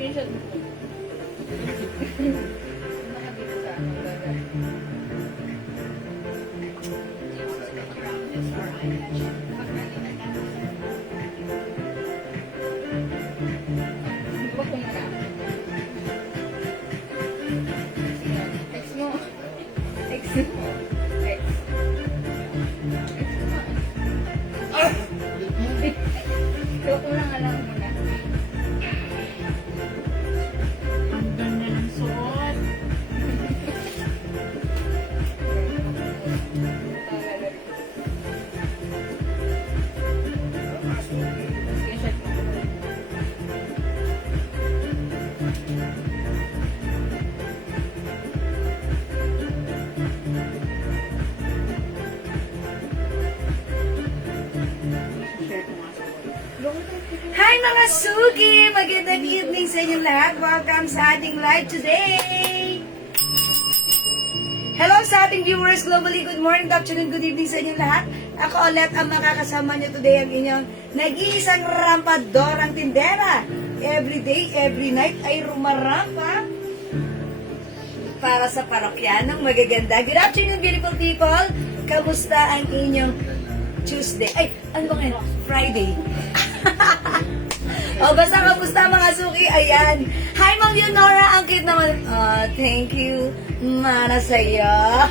Screenshot mo po. Nakabito sa akin. Huwag kong na. Text mo. Text mo. Text. Huwag ko lang alam mo na. Ang ganda ng suot. Screenshot mo. Share ko nga suot. Hi mga Suki! Magandang evening sa inyong lahat. Welcome sa ating live today! Hello sa ating viewers globally. Good morning, good afternoon, good evening sa inyong lahat. Ako ulit ang makakasama niyo today, ang inyong nag-iisang rampadorang tindera. Every day, every night ay rumarampa para sa parokyanong magaganda. Good afternoon, beautiful people! Kamusta ang inyong Tuesday? Ay, ano ba ngayon? Friday. O, basta kamusta mga Suki? Ayan. Hi, Ma'am Leonora. Ang cute naman. Thank you. Mana sa'yo.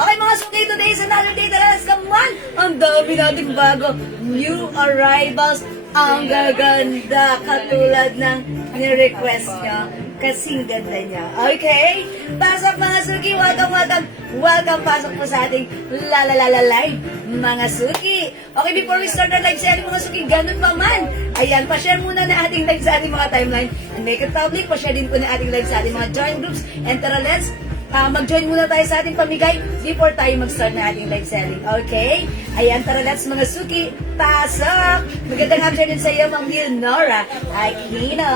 Okay, mga Suki. Today is another day. Tara, let's come on. Ang dami nating bago. New arrivals. Ang gaganda. Katulad ng ni-request nyo. Kasing ganda niya. Okay? Pasok mga Suki. Welcome, welcome. Welcome, pasok po sa ating live, mga Suki. Okay, before we start our live sa ating mga Suki, ganun pa man. Ayan, pa-share muna na ating live sa ating mga timeline. And make it public. Pa-share din po na ating live sa ating mga join groups. And tara, let's mag-join muna tayo sa ating pamigay before tayo mag-start na ating live selling. Okay? Ayan, tara, let's mga Suki. Pasok! Magandang afternoon sa iyo, Ma'am Leonora Aquino.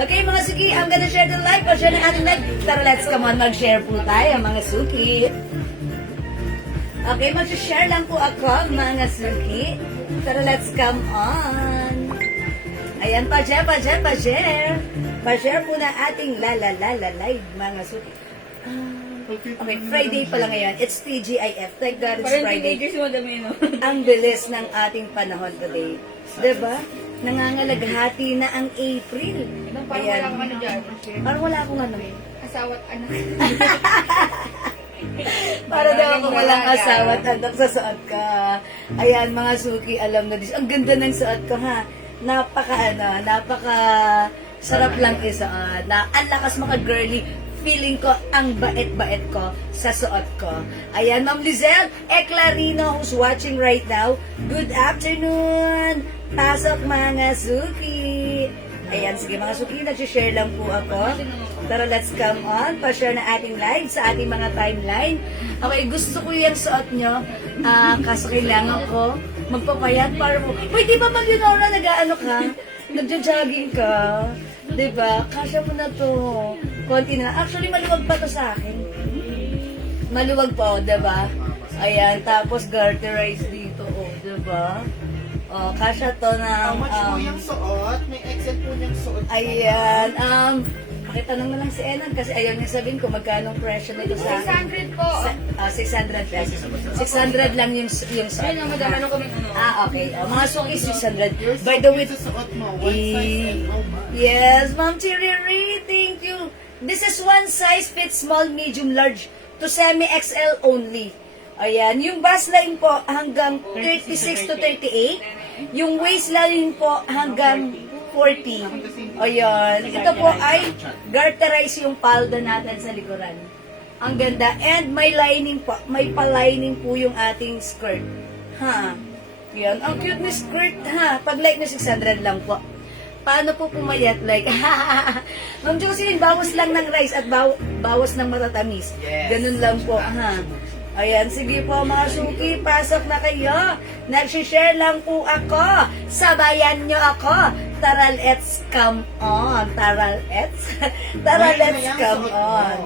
Okay, mga Suki, I'm gonna share the live. Pa-share na ating live. Tara, let's come on, mag-share po tayo, mga Suki. Okay, mag-share lang po ako, mga Suki. Tara, let's come on. Ayan, pa-share. Pa-share po na ating live, mga Suki. Okay, Friday pala ngayon. It's TGIF. Thank God it's Parang Friday. teenagers mo dami, no? Ang bilis ng ating panahon today. Diba? Nangangalaghati na ang April. Parang wala akong ano dyan. Parang wala akong ano. Asawa't anak. Para daw ako walang asawa at anak sa suot ka. Ayan, mga Suki, alam na din. Ang ganda ng suot ko, ha? Napaka sarap lang isuot. Ang lakas maka-girly. Feeling ko ang bait-bait ko sa suot ko. Ayan, Ma'am Lizelle Eclarino who's watching right now. Good afternoon! Pasok mga Suki! Ayan, sige mga Suki, nag-share lang po ako. Pero let's come on, pa-share na ating live sa ating mga timeline. Okay, gusto ko yung suot nyo. Kaso kailangan ko magpapayat para mo. Uy, di ba Ma'am Leonora, nag-ano ka? Nagja-jogging ka? Diba? Kasya mo na to. Konti na. Actually, maluwag pa to sa akin. Maluwag pa, diba? Ayan, tapos garterize dito, diba? Kasya to na... How much po yung suot? May excel po niyang suot. Ayan, pakitanong na lang si Enan kasi ayaw niya sabihin ko magkano presyo nito sa akin. 600 po. 600 pesos. 600 lang yung suot. Ayun, madam, ano kami ano? Okay. Mga suki, 600. By the way, Sa suot mo, one size and how much? yes, Ma'am Chiriri, thank you. This is one size fits small, medium, large to semi-XL only. Ayan, yung bust line po hanggang 36 to 38. Yung waistline po hanggang 40. Ayan, ito po ay garterize yung palda natin sa likuran. Ang ganda. And may lining po, may pa-lining po yung ating skirt. Ha? Yan, ang cute ni skirt ha. Pag like na 600 lang po. Paano po pumayat? Like, Ma'am Jocelyn, bawas lang ng rice at bawas ng matatamis. Ganun lang po, ha? Ayan, sige po mga Suki, pasok na kayo. Nag-share lang po ako. Sabayan nyo ako. Tara, let's come on. Tara, let's come on.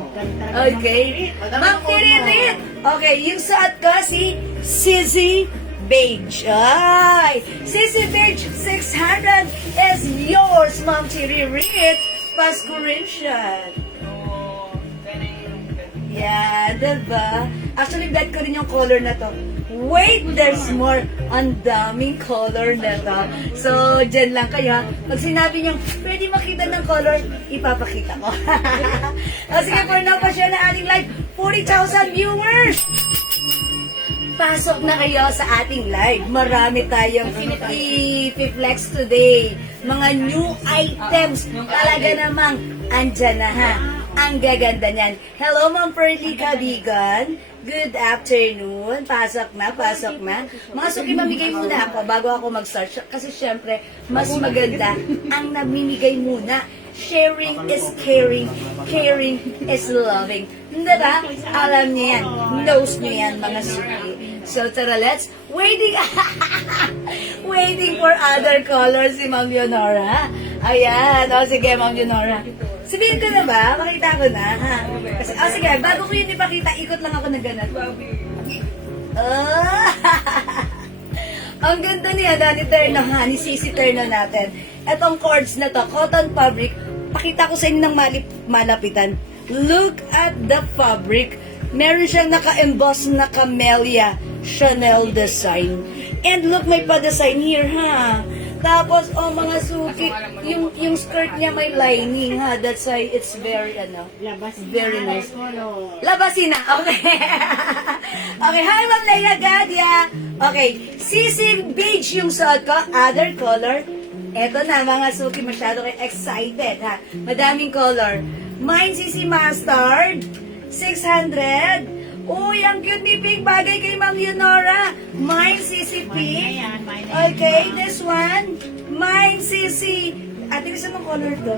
Okay. Ma'am Kiririt. Okay, yung suot ko si Sizzy Beige. Ay! Sissy Beige 600 is yours, Ma'am Tiririt. Pasko rin siya. Oo. Yeah, diba? Actually, bet ko rin yung color na to. Wait, there's more. Ang daming color na to. So, dyan lang kayo. Pag sinabi nyo, pwede makita ng color, ipapakita ko. O, sige, for now, pa-share na ating live. 40,000 viewers! Pasok na kayo sa ating live. Marami tayong i-flex today. Mga new items. Talaga namang andyan na ha. Ang gaganda niyan. Hello, Ma'am Pearly Kabigan. Good afternoon. Pasok na, pasok na. Mga suki, mamigay muna ako bago ako mag-start. Kasi syempre, mas maganda ang namimigay muna. Sharing is caring. Caring is loving. Diba? Alam niyo yan. Knows niyo yan, mga suki. So, tara, let's waiting. Waiting for other colors si Ma'am Leonora. Ayan. O, sige, Ma'am Leonora. Sabihin ko na ba? Makita ko na, ha? Kasi, sige, bago ko yun ipakita, ikot lang ako ng ganun. Ang ganda niya, ni Terno, ha? Ni Sisi Terno natin. Etong cords na to, cotton fabric. Pakita ko sa inyo ng malapitan. Look at the fabric. Meron siyang naka-emboss na Camellia Chanel design. And look, may pa-design here, ha? Tapos, mga suki, yung skirt niya may lining, ha? That's why it's very, very nice. Labasin na, okay. Okay, hi, Ma'am Leia Gadia. Okay, Sisi Beige yung suot ko, other color. Eto na, mga suki, masyado kayo excited, ha? Madaming color. Mine, Sisi Mustard, 600. Uy, ang cute ni Pink. Bagay kay Ma'am Leonora. Mine, Sisi Pink. Okay, this one. Mine, Sisi. Ate, gusto mong color to?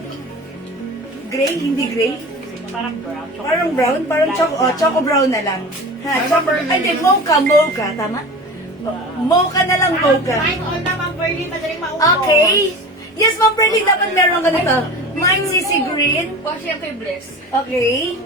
Gray? Hindi gray? Parang brown. Parang brown? Parang choco brown na lang. Ha, choco. Ay, hindi, mocha. Tama? Mocha na lang, mocha. Mine all na, Ma'am Pearly. Madaling maubos. Okay. Yes, Ma'am Pearly, dapat meron ka nito. Mine, Sisi Green. Kasi yung kay Bless. Okay.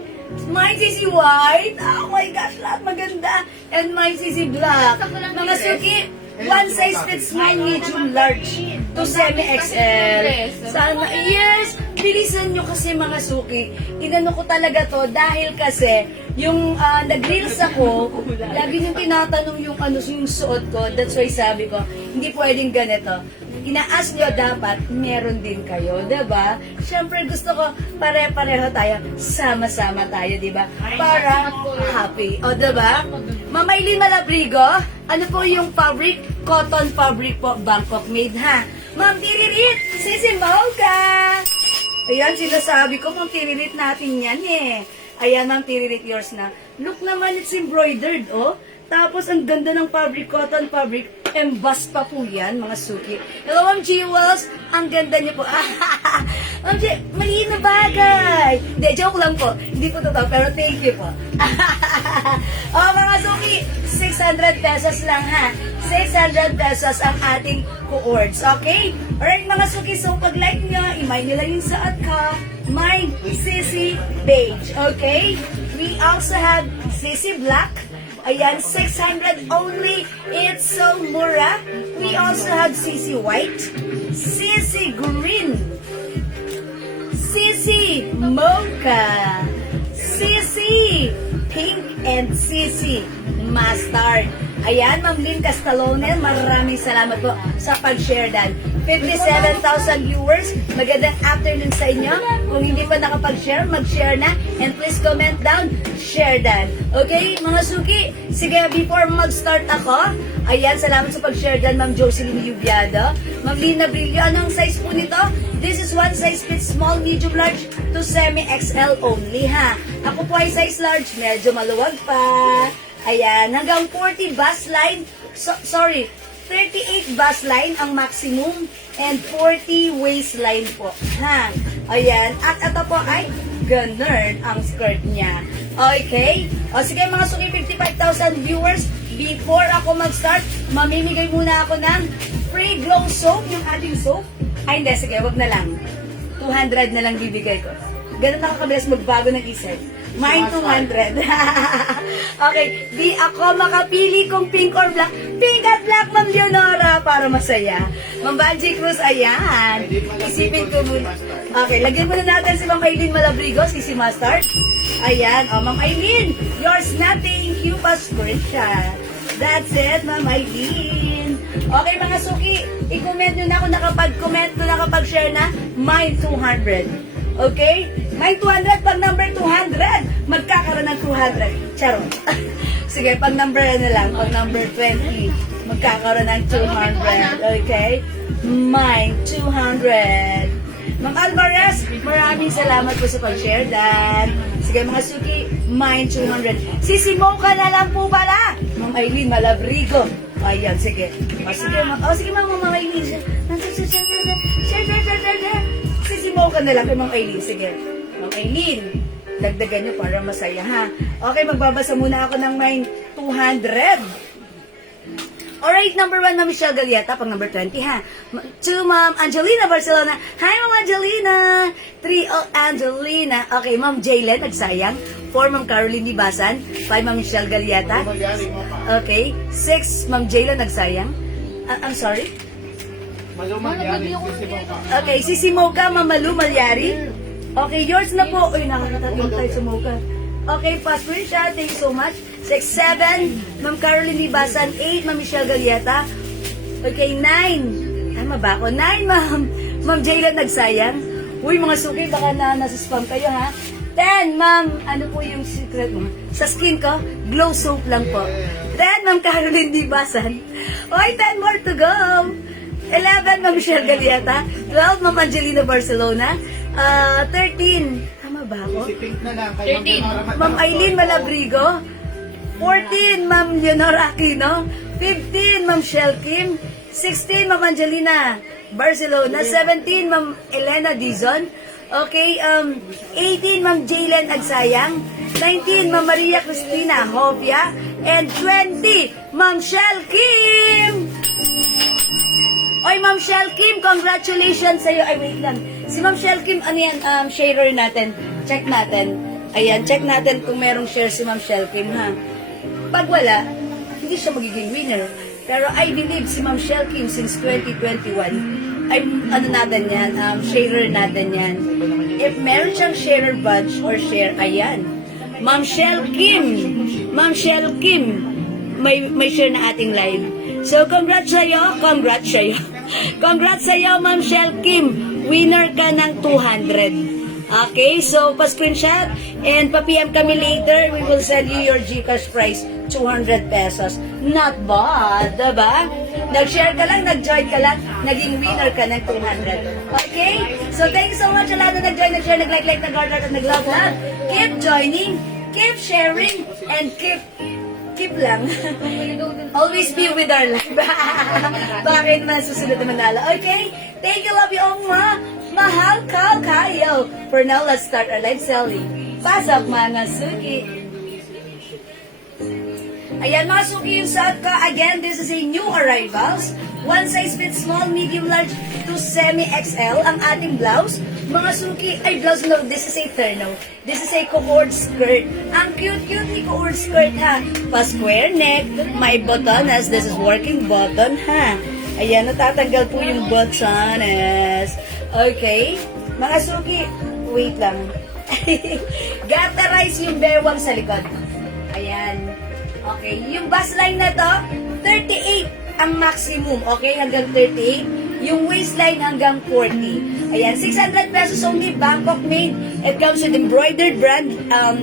Mine Sisi White. Oh my gosh, lahat maganda. And mine Sisi Black. Mga suki, one size fits mine, medium large to semi-XL. Sana, yes, bilisan nyo kasi mga suki. Inano ko talaga to dahil kasi yung nag-reels ako, lagi nyung tinatanong yung yung suot ko. That's why sabi ko, hindi pwedeng ganito. Inaas nyo dapat, meron din kayo, diba? Siyempre gusto ko, pare-pareho tayo, sama-sama tayo, diba? Para happy. O, diba? Mamaylin Malabrigo, ano po yung fabric? Cotton fabric po, Bangkok made, ha? Ma'am Tiririt, Sisi Mocha! Ayan, sinasabi ko, Ma'am Tiririt natin yan, eh. Ayan, Ma'am Tiririt, yours na. Look naman, it's embroidered, oh. Tapos, ang ganda ng fabric, cotton fabric. Emboss pa po yan, mga suki. Hello, Ma'am Jewels. Ang ganda niyo po. Ma'am G, mali na bagay. Hindi, joke lang po. Hindi po totoo, pero thank you po. Mga suki, 600 pesos lang, ha? 600 pesos ang ating co-ords, okay? Alright, mga suki, so pag-like nyo, imay nyo lang yung suot ko. Mine, Sisi Beige, okay? We also have Sisi Black. Ayan, 600 only. It's so mura. We also have Sisi White, Sisi Green, Sisi Mocha, Sisi Pink, and Sisi Mustard. Ayan, Ma'am Lynn Castalone, maraming salamat po sa pag-share dan. 57,000 viewers. Magandang afternoon sa inyo. Kung hindi pa nakapag-share, mag-share na. And please comment down, share dan. Okay, mga suki? Sige, before mag-start ako, ayan, salamat sa pag-share dan, Ma'am Jocelyn Yubiado. Ma'am Lina Brillo, anong size po nito? This is one size fits small, medium, large to semi-XL only, ha? Ako po ay size large, medyo maluwag pa. Ayan, hanggang 40 bust line, 38 bust line ang maximum and 40 waistline po. Ha? Ayan, at ito po ay ganun ang skirt niya. Okay? O sige mga suki, 55,000 viewers. Before ako mag-start, mamimigay muna ako ng free glow soap, yung ating soap. Ay hindi, sige, wag na lang. 200 na lang bibigay ko. Ganun nakakabilis magbago ng isip. Mine 200. Okay, di ako makapili kung pink or black. Pink at black, Ma'am Leonora, para masaya. Ma'am Banji Cruz, ayan. Isipin ko muna. Okay, lagyan muna natin si Ma'am Aileen Malabrigo, si Mustard. Ayan, Ma'am Aileen, yours na, thank you, pa-screenshot. That's it, Ma'am Aileen. Okay, mga suki, i-comment nyo na kung nakapag-comment, kung nakapag-share na, mine 200. Okay? Mine 200, pag number 200, magkakaroon ng 200. Charot. Sige, pag number na lang, pag number 20, magkakaroon ng 200. Okay? Mine 200. Ma'am Alvarez, maraming salamat po sa pag-share that. Sige mga suki, mine 200. Sisimoka na lang po pala. Ma'am Aileen Malabrigo. Ayan, sige. Sige, sige Ma'am Aileen. Share. Sisimoka na lang kay Ma'am Aileen. Sige. Ma'am Aileen, dagdagan nyo para masaya ha. Okay, magbabasa muna ako ng mine 200. Alright, number 1, Ma'am Michelle Galieta, pang number 20, ha? 2, Ma'am Angelina Barcelona. Hi, Ma'am Angelina! 3, oh, Angelina. Okay, Ma'am Jaylen, nagsayang. 4, Ma'am Caroline Libasan. 5, Ma'am Michelle Galieta. Okay. 6, Ma'am Jaylen, nagsayang. I'm sorry? Okay, si Simoka, Ma'am Malu Malyari. Okay, yours na po. Uy, nakakatatlong tayo sa Mocha. Okay, pa-screenshot. Thank you so much. 6, 7, Ma'am Caroline Libasan. 8, Ma'am Michelle Galieta. Okay, 9. Tama ba ako? 9, Ma'am Jaylen nagsayang. Uy, mga suki, baka nasa spam kayo, ha? 10, Ma'am, ano po yung secret mo? Sa skin ko, glow soap lang po. 10, Ma'am Caroline Libasan. Okay, 10 more to go. 11, Ma'am Michelle Galieta. 12, Ma'am Angelina Barcelona. 13, tama ba ako? Si Pink na lang. Kay 13. Ma'am Aileen Malabrigo. 14, Ma'am Leonora Aquino. 15, Ma'am Shell Kim. 16, Ma'am Angelina Barcelona. 17, Ma'am Elena Dizon. Okay, 18, Ma'am Jaylen Agsayang. 19, Ma'am Maria Cristina Hopia. And 20, Ma'am Shell Kim. Oy, Ma'am Shell Kim, congratulations sa'yo. Ay, wait lang. Si Ma'am Shell Kim, ano yan, sharer natin. Check natin. Ayan, check natin kung merong share si Ma'am Shell Kim, ha. Pag wala, hindi siya magiging winner. Pero I believe si Ma'am Shell Kim since 2021, ay ano natin yan, sharer natin yan. If meron siyang sharer badge or share, ayan. Ma'am Shell Kim, may share na ating live. So, congrats sa'yo. Congrats sa'yo, Ma'am Shell Kim. Winner ka ng 200. Okay, so, pa-screenshot and pa-PM kami later. We will send you your GCash prize, 200 pesos. Not bad, diba? Nag-share ka lang, nag-join ka lang, naging winner ka ng 200. Okay? So, thank you so much sa lahat na nag-join, nag-share, nag-like, nag-heart, at nag-love. Keep joining, keep sharing, and keep lang. Always be with our life. Bakit man susunod na manalo? Okay? Thank you, love you all, mahal kayo. For now, let's start our live selling. Pasok, mga suki. Ayan, mga suki, yung suot ko. Again, this is a new arrivals. One size fits small, medium, large to semi-XL ang ating blouse. Mga suki, ay blouse no, this is a terno. This is a co-ord skirt. Ang cute-cute ni co-ord skirt, ha. Pa-square neck, may botones. This is working button, ha. Ayan, natatanggal po yung botones. Okay. Mga suki, wait lang. Gatterize yung bewang sa likod. Ayan. Okay, yung bust line na to, 38 ang maximum. Okay, hanggang 38. Yung waistline hanggang 40. Ayan, 600 pesos only, Bangkok made. It comes with embroidered brand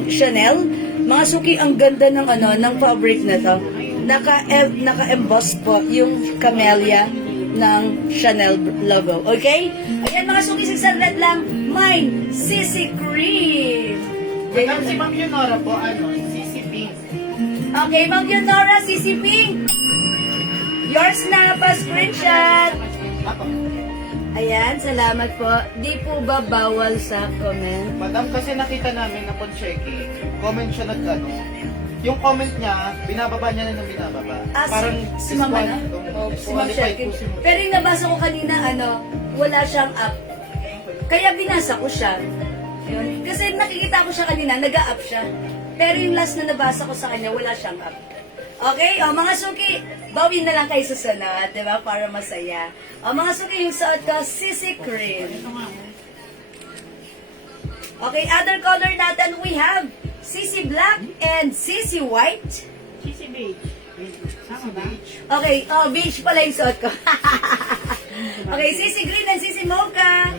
Chanel. Mga suki, ang ganda ng ng fabric na to. Naka-emboss po yung camellia ng Chanel logo. Okay? Ayan, mga suki, 600 lang. Mine, Sissy Cream. Hanggang si Ma'am Leonora po, si Pink. Okay, Ma'am Leonora, Sissy Pink. Yours na pa, screenshot. Ako. Ayan, salamat po. Di po ba bawal sa comment? Madam, kasi nakita namin na checking, comment siya yung comment niya, binababa niya na ng binababa. Si Mama na? Si Ma'am Sherkin. Pero yung nabasa ko kanina, wala siyang up. Kaya binasa ko siya. Yun. Kasi nakikita ko siya kanina, nag-up siya. Pero yung last na nabasa ko sa kanya, wala siyang up. Okay? O, mga suki, bawin na lang kayo sa sunod, di ba? Para masaya. O, mga suki, yung suot ko, CC Cream. Okay, other color natin, we have CC Black and CC White. Cheesy beige. Sama ba? Okay, beige pala yung suot ko. Okay, CC Green and CC Mocha.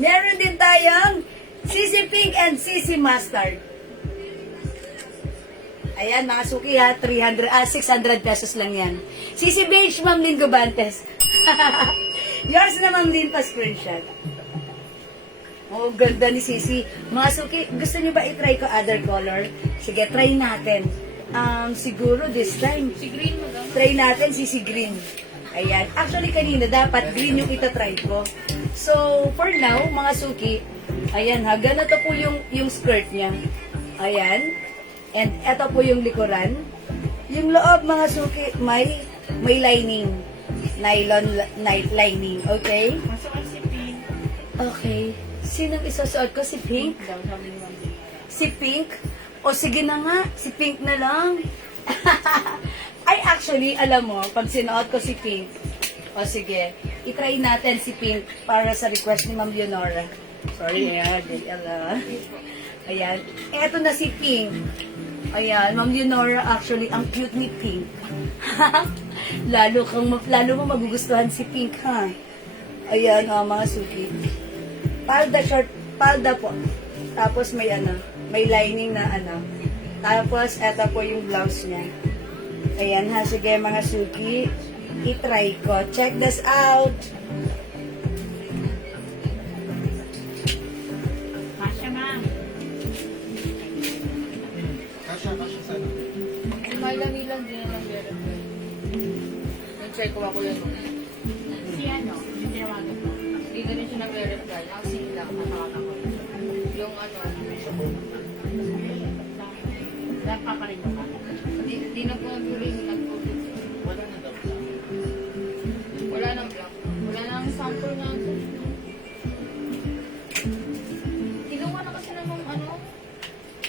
Meron din tayong CC Pink and CC Mustard. Ayan, mga suki ha, 600 pesos lang yan. CC Beige, Ma'am Lynn Gubantes. Yours na, Ma'am Lynn, pa-screenshot. Oh, ganda ni CC. Mga suki, gusto niyo ba i-try ko other color? Sige, try natin. Siguro this time, Si Green mo daw. try natin CC Green. Ayan. Actually, kanina dapat green yung itatry ko. So, for now, mga suki, ayan ha, ganito po yung skirt niya. Ayan. And eto po yung likuran. Yung loob, mga suki, may lining. Nylon lining. Okay? Masuot si Pink. Okay. Sinong isusuot ko? Si Pink? Daw, sabi ni Ma'am Lee. Si Pink? O sige na nga, si Pink na lang. Ay, actually, alam mo, pag sinuot ko si Pink, o sige, itry natin si Pink para sa request ni Ma'am Leonora. Sorry, ayan, ayan. Eto na si Pink. Ayan, Ma'am Leonora, actually, ang cute ni Pink. lalo mo magugustuhan si Pink, ha? Ayan, mga suki. Palda po. Tapos may lining na Tapos, eto po yung blouse niya. Ayan ha, sige mga suki, itry ko. Check this out. Kasha, Ma'am. Kasha sana. Malang-ilang din ang verify. Nag-check ko ako yun. Si ano? Yung tinawagan ko. Hindi na rin siya nag-verify. Ang sila. Yung Dahil paparin mo ka. Di na po nag-ring. Wala na daw. Wala nang black. Wala nang sample na. Kinuha na kasi ng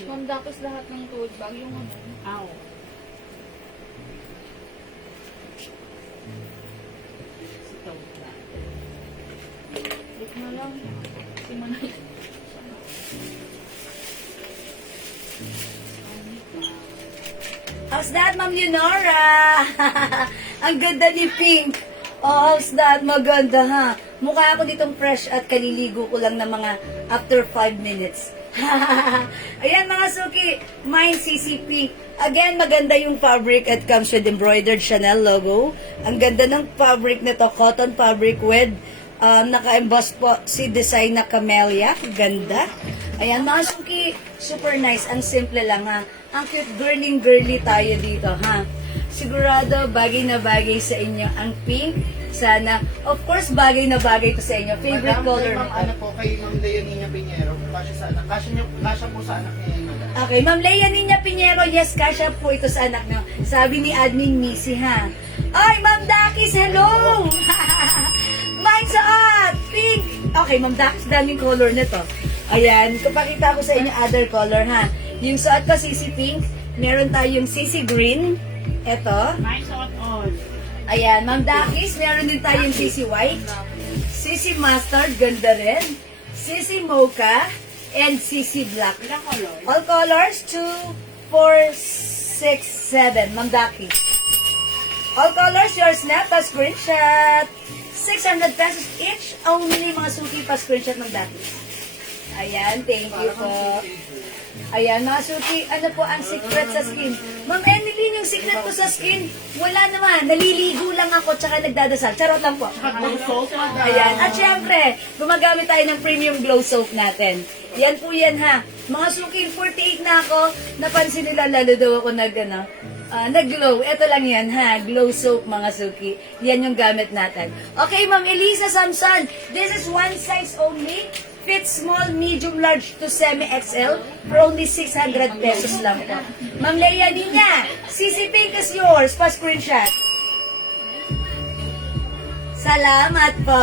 Ma'am Dakis lahat ng tote bag. Yung Aw. Si Toad. Look na lang. Si Manay. How's that, Ma'am Leonora? Ang ganda ni Pink. Oh, how's that? Maganda, ha? Mukha ako ditong fresh at kaliligo ko lang ng mga after 5 minutes. Ayan, mga suki. Mine CC Pink. Again, maganda yung fabric. It comes with embroidered Chanel logo. Ang ganda ng fabric nito. Cotton fabric with naka-emboss po si design na camellia. Ganda. Ayan, mga suki. Super nice. Ang simple lang, ha? Ang cute girly tayo dito, ha? Sigurado, bagay na bagay sa inyo ang pink. Sana, of course, bagay na bagay to sa inyo. Favorite Madam, color kay Ma'am, nito. po, kay Ma'am Leonina Pinheiro, kasya sa anak. Kasya po sa anak niya, Madam. Okay, Ma'am Leia Nina Pinheiro, yes, kasya po ito sa anak nyo. Sabi ni Admin Missy, ha? Ay, Ma'am Dakis, hello! Mine suot! Pink! Okay, Ma'am Dakis, daming color nito. Ayan, kapakita ko sa inyo other color, ha? Yung suot ko, CC Pink. Meron tayong CC Green. Ito. May suot all. Ayan, Ma'am Dakis, meron din tayong CC White. CC Mustard, ganda rin. CC Mocha. And CC Black. Ilang color? All colors, 2, 4, 6, 7. Ma'am Dakis. All colors, yours na. Pa-screenshot. 600 pesos each. Only mga suki pa-screenshot ng Dakis. Ayan, thank you po. Ayan, mga suki, ano po ang secret sa skin? Ma'am Emily, yung secret ko sa skin, wala naman. Naliligo lang ako, tsaka nagdadasal. Charot lang po. Glow soap, Madam. Ayan. At syempre, gumagamit tayo ng premium glow soap natin. Yan po yan, ha. Mga suki, 48 na ako. Napansin nila, lalo daw ako nag-glow. Ito lang yan, ha. Glow soap, mga suki. Yan yung gamit natin. Okay, Ma'am Elisa Samson. This is one size only. Fits small, medium, large to semi-XL for only 600 pesos lang po. Ma'am Leia Nina, CC Pink is yours. Pa-screenshot. Salamat po.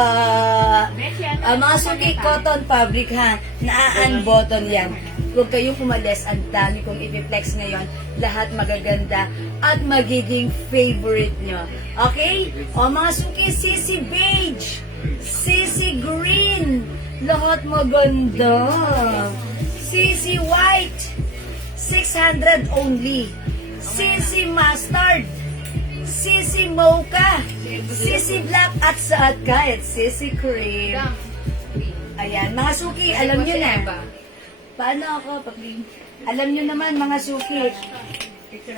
Beshi, ano? Mga suki, cotton fabric, ha. Na-unbutton yan. Huwag kayong umalis. Ang dami kong ipiplex ngayon. Lahat magaganda at magiging favorite nyo. Okay? O mga suki, Sisi Beige, Sisi Green, lahat maganda. Sisi White, 600 only. Sisi Mustard, Sisi Mocha, Sisi Black at saat kahit Sisi Cream. Dam. Ayan, mga suki, alam nyo na. Paano ako? Alam nyo naman, mga suki.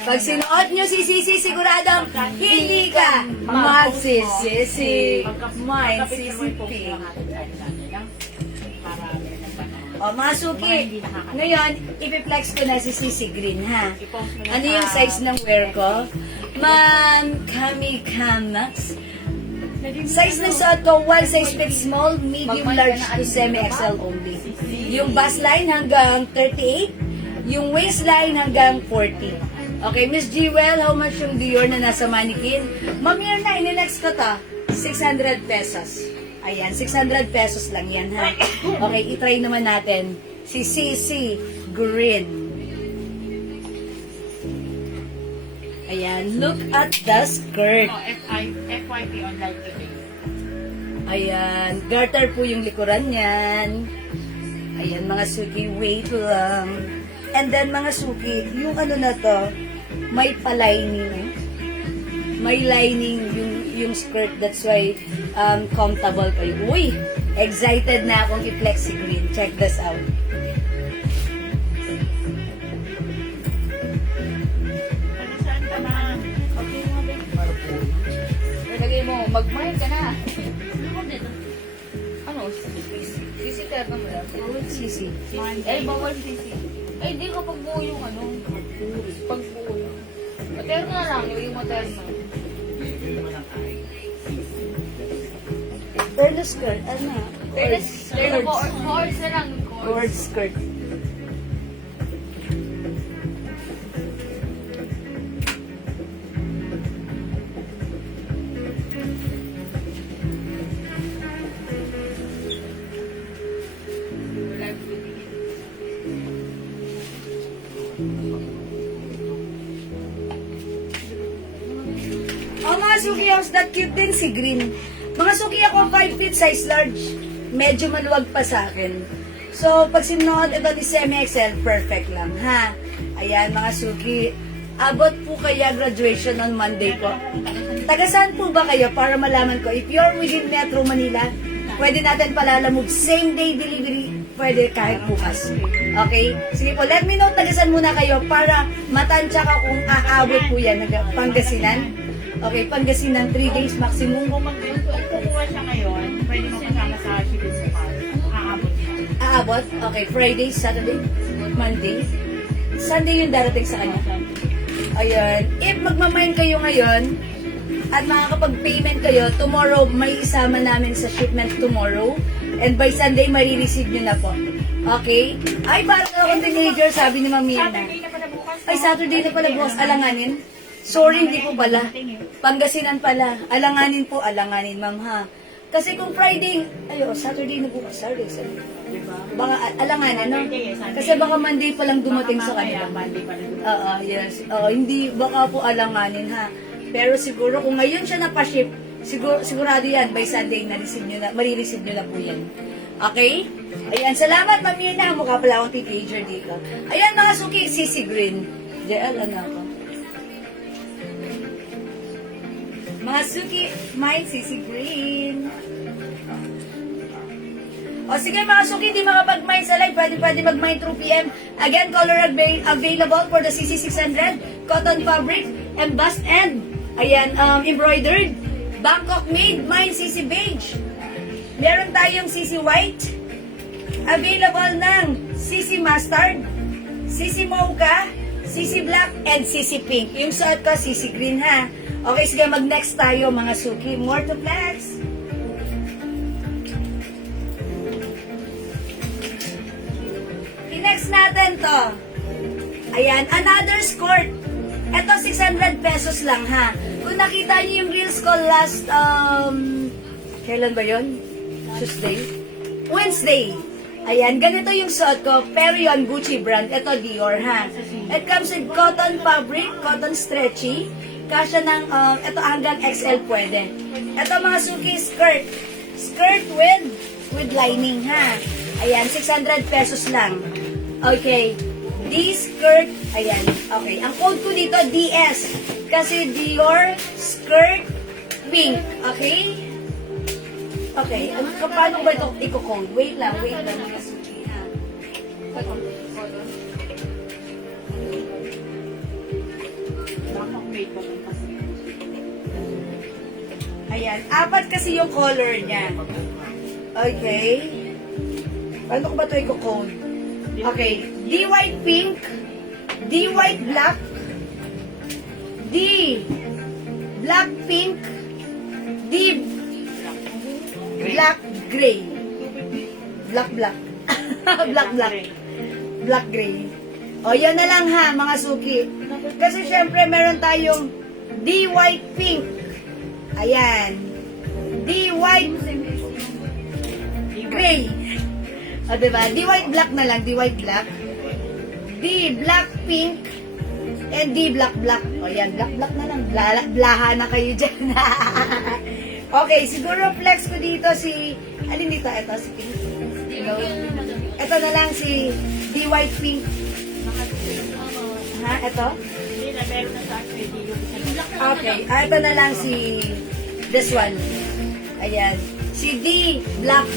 Pag sinuot nyo si Sisi, siguradong hindi ka magsisisi. Mine, Sisi Pink. O, mga suki, ngayon, ipiplex ko na si Sisi Green, ha? Ano yung size ng wear ko? Man, kami kamax. Size ng suot ko, one size fits small, medium, large to semi-XL only. Yung bust line hanggang 38, yung waistline hanggang 40. Okay, Miss Jewel, how much yung Dior na nasa mannequin? Ma'am, yun na, ininext ko to. 600 pesos. Ayan, 600 pesos lang yan, ha? Okay, itry naman natin si Sisi Green. Ayan, look at the skirt. FYP online today. Ayan, garter po yung likuran niyan. Ayan, mga suki, wait lang. And then, mga suki, yung ano na to, may pa-lining. May lining yung skirt. That's why comfortable kayo. Uy, excited na akong i-flex si Green. Check this out. Saan ka na? Okay mo, babe. Lagay mo, mag-mind ka na. Ano? Sisi terno mo lang. Bawal Sisi. Eh, bawal sisi. Eh, di kapag buo yung ano. Pag buo yung. Materno na lang, yung materno. Terno skirt, ano? Terno chords na lang. Cord skirt. Oh, mga suki, how's that cute din si Green? Mga suki ako, 5 feet size large. Medyo maluwag pa sa akin. So, pag sinuot ito ni semi-XL, perfect lang, ha? Ayan, mga suki. Abot po kaya graduation on Monday po. Taga saan po ba kayo para malaman ko? If you're within Metro Manila, pwede natin palalamog same day delivery. Pwede kahit bukas. Okay? Sige po, let me know taga saan muna kayo para matansya ka kung aabot po yan. Pangasinan. Okay, Pangasinan, 3 days maximum. Kung kukuha siya ngayon, pwede mo kasama sa shipping sa car. Aabot siya. Aabot? Okay, Friday, Saturday, Monday. Sunday yung darating sa kanya. Ayan. If magmamind kayo ngayon, at makakapag-payment kayo, tomorrow may isama namin sa shipment tomorrow. And by Sunday, marireceive nyo na po. Okay? Ay, parang akong teenager, sabi ni Mami. Saturday na pala bukas. Ay, Saturday na pala, boss. Alanganin. Sorry, hindi po pala. Pangasinan pala. Alanganin po, alanganin, ma'am, ha? Kasi kung Friday, Saturday na bukas. Saturday. Baka alanganin, no? Kasi baka Monday pa lang dumating sa kanila. Monday pa lang. Oo, yes. Hindi, baka po alanganin, ha? Pero siguro, kung ngayon siya napaship, sigurado yan, by Sunday, marireceive nyo na po yan. Okay? Ayan, salamat, Ma'am Mirna. Mukha pala akong teenager dito. Ayan, mga suki, Sisi Green. JL, ano ako? Mga suki, mine, Sisi Green. O sige mga suki, di makapag-mine sa live, pwede mag-mine through PM. Again, color available for the CC600, cotton fabric, embossed end. Ayan, embroidered. Bangkok made, mine CC beige. Meron tayong CC white. Available ng CC mustard, CC mocha, CC black, and CC pink. Yung suot ko, CC green, ha. Okay, sige, mag-next tayo mga suki. More to flex. I-next natin to. Ayan, another skirt. Ito, 600 pesos lang, ha. Kung nakita niyo yung reels ko last, kailan ba yon? Tuesday? Wednesday. Ayan, ganito yung suot ko, pero yon Gucci brand. Ito Dior, ha? It comes with cotton fabric, cotton stretchy. Kasya ng, ito hanggang XL pwede. Ito mga suki, skirt. Skirt with lining, ha? Ayan, 600 pesos lang. Okay. This skirt, ayan. Okay, ang code ko dito, DS. Kasi Dior skirt pink. Okay? Okay, paano ba ito i-code? Wait lang, mga suki, ha? Bakit may pa kasi. Ayan, 4 kasi yung color niya. Okay. Paano ko ba ito i-code? Okay, D white pink, D white black, D black pink, D black gray. Black. Black gray. O, yan na lang ha, mga suki. Kasi syempre, meron tayong D white pink. Ayan. D white gray. O, diba? D white black na lang. D white black. D black pink. And D black. O, yan. Black na lang. Blaha na kayo dyan. Okay, siguro flex ko dito si... Alin dito? Ito, si pink. Hello? Ito na lang si D white pink. Ha? Ito? Hindi na, meron na sa akin. Okay. Ito na lang si... This one. Ayan. Si D black.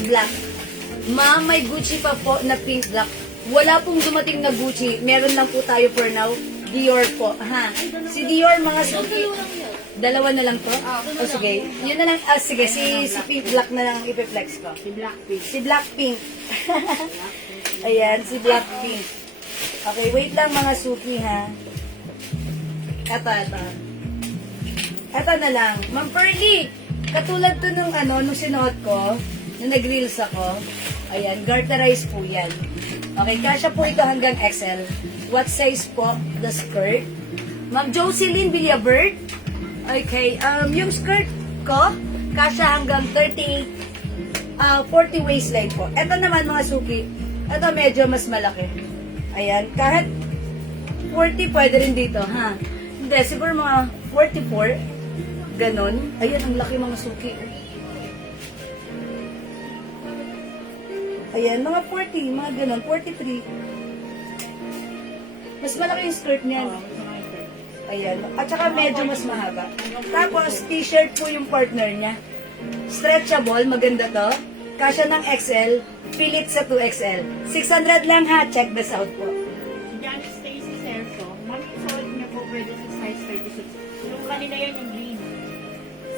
Ma'am, may Gucci pa po na pink black. Wala pong dumating na Gucci. Meron lang po tayo for now. Dior po. Ha? Si Dior, mga suki. Dalawa na lang po? O sige. Yun na lang. Sige. Si pink black na lang ipiflex ko. Si Blackpink. Si Blackpink. Ayan, si Blackpink. Okay, wait lang mga suki, ha? Ito. Ito na lang. Ma'am Pearly, katulad to nung sinuot ko, nung nag-reels ako. Ayan, garterize po yan. Okay, kasya po ito hanggang XL. What size po the skirt? Ma'am Jocelyn Villabert. Okay, yung skirt ko, kasya hanggang 38, 40 waistline po. Ito naman mga suki, ito medyo mas malaki. Ayan, kahit 40 pwede rin dito, ha? Hindi, siguro mga 44, ganon. Ayan, ang laki mga suki. Ayan, mga 40, mga ganon, 43. Mas malaki yung skirt niyan. Ayan. At saka medyo mas mahaba. Tapos, t-shirt po yung partner niya. Stretchable, maganda to. Kasya ng XL, pilit sa 2XL. 600 lang ha, check this out po. Si Janet Stacy Serso, ma'am, yung suot niya po pwede sa size 36. Yung kanina yan yung green.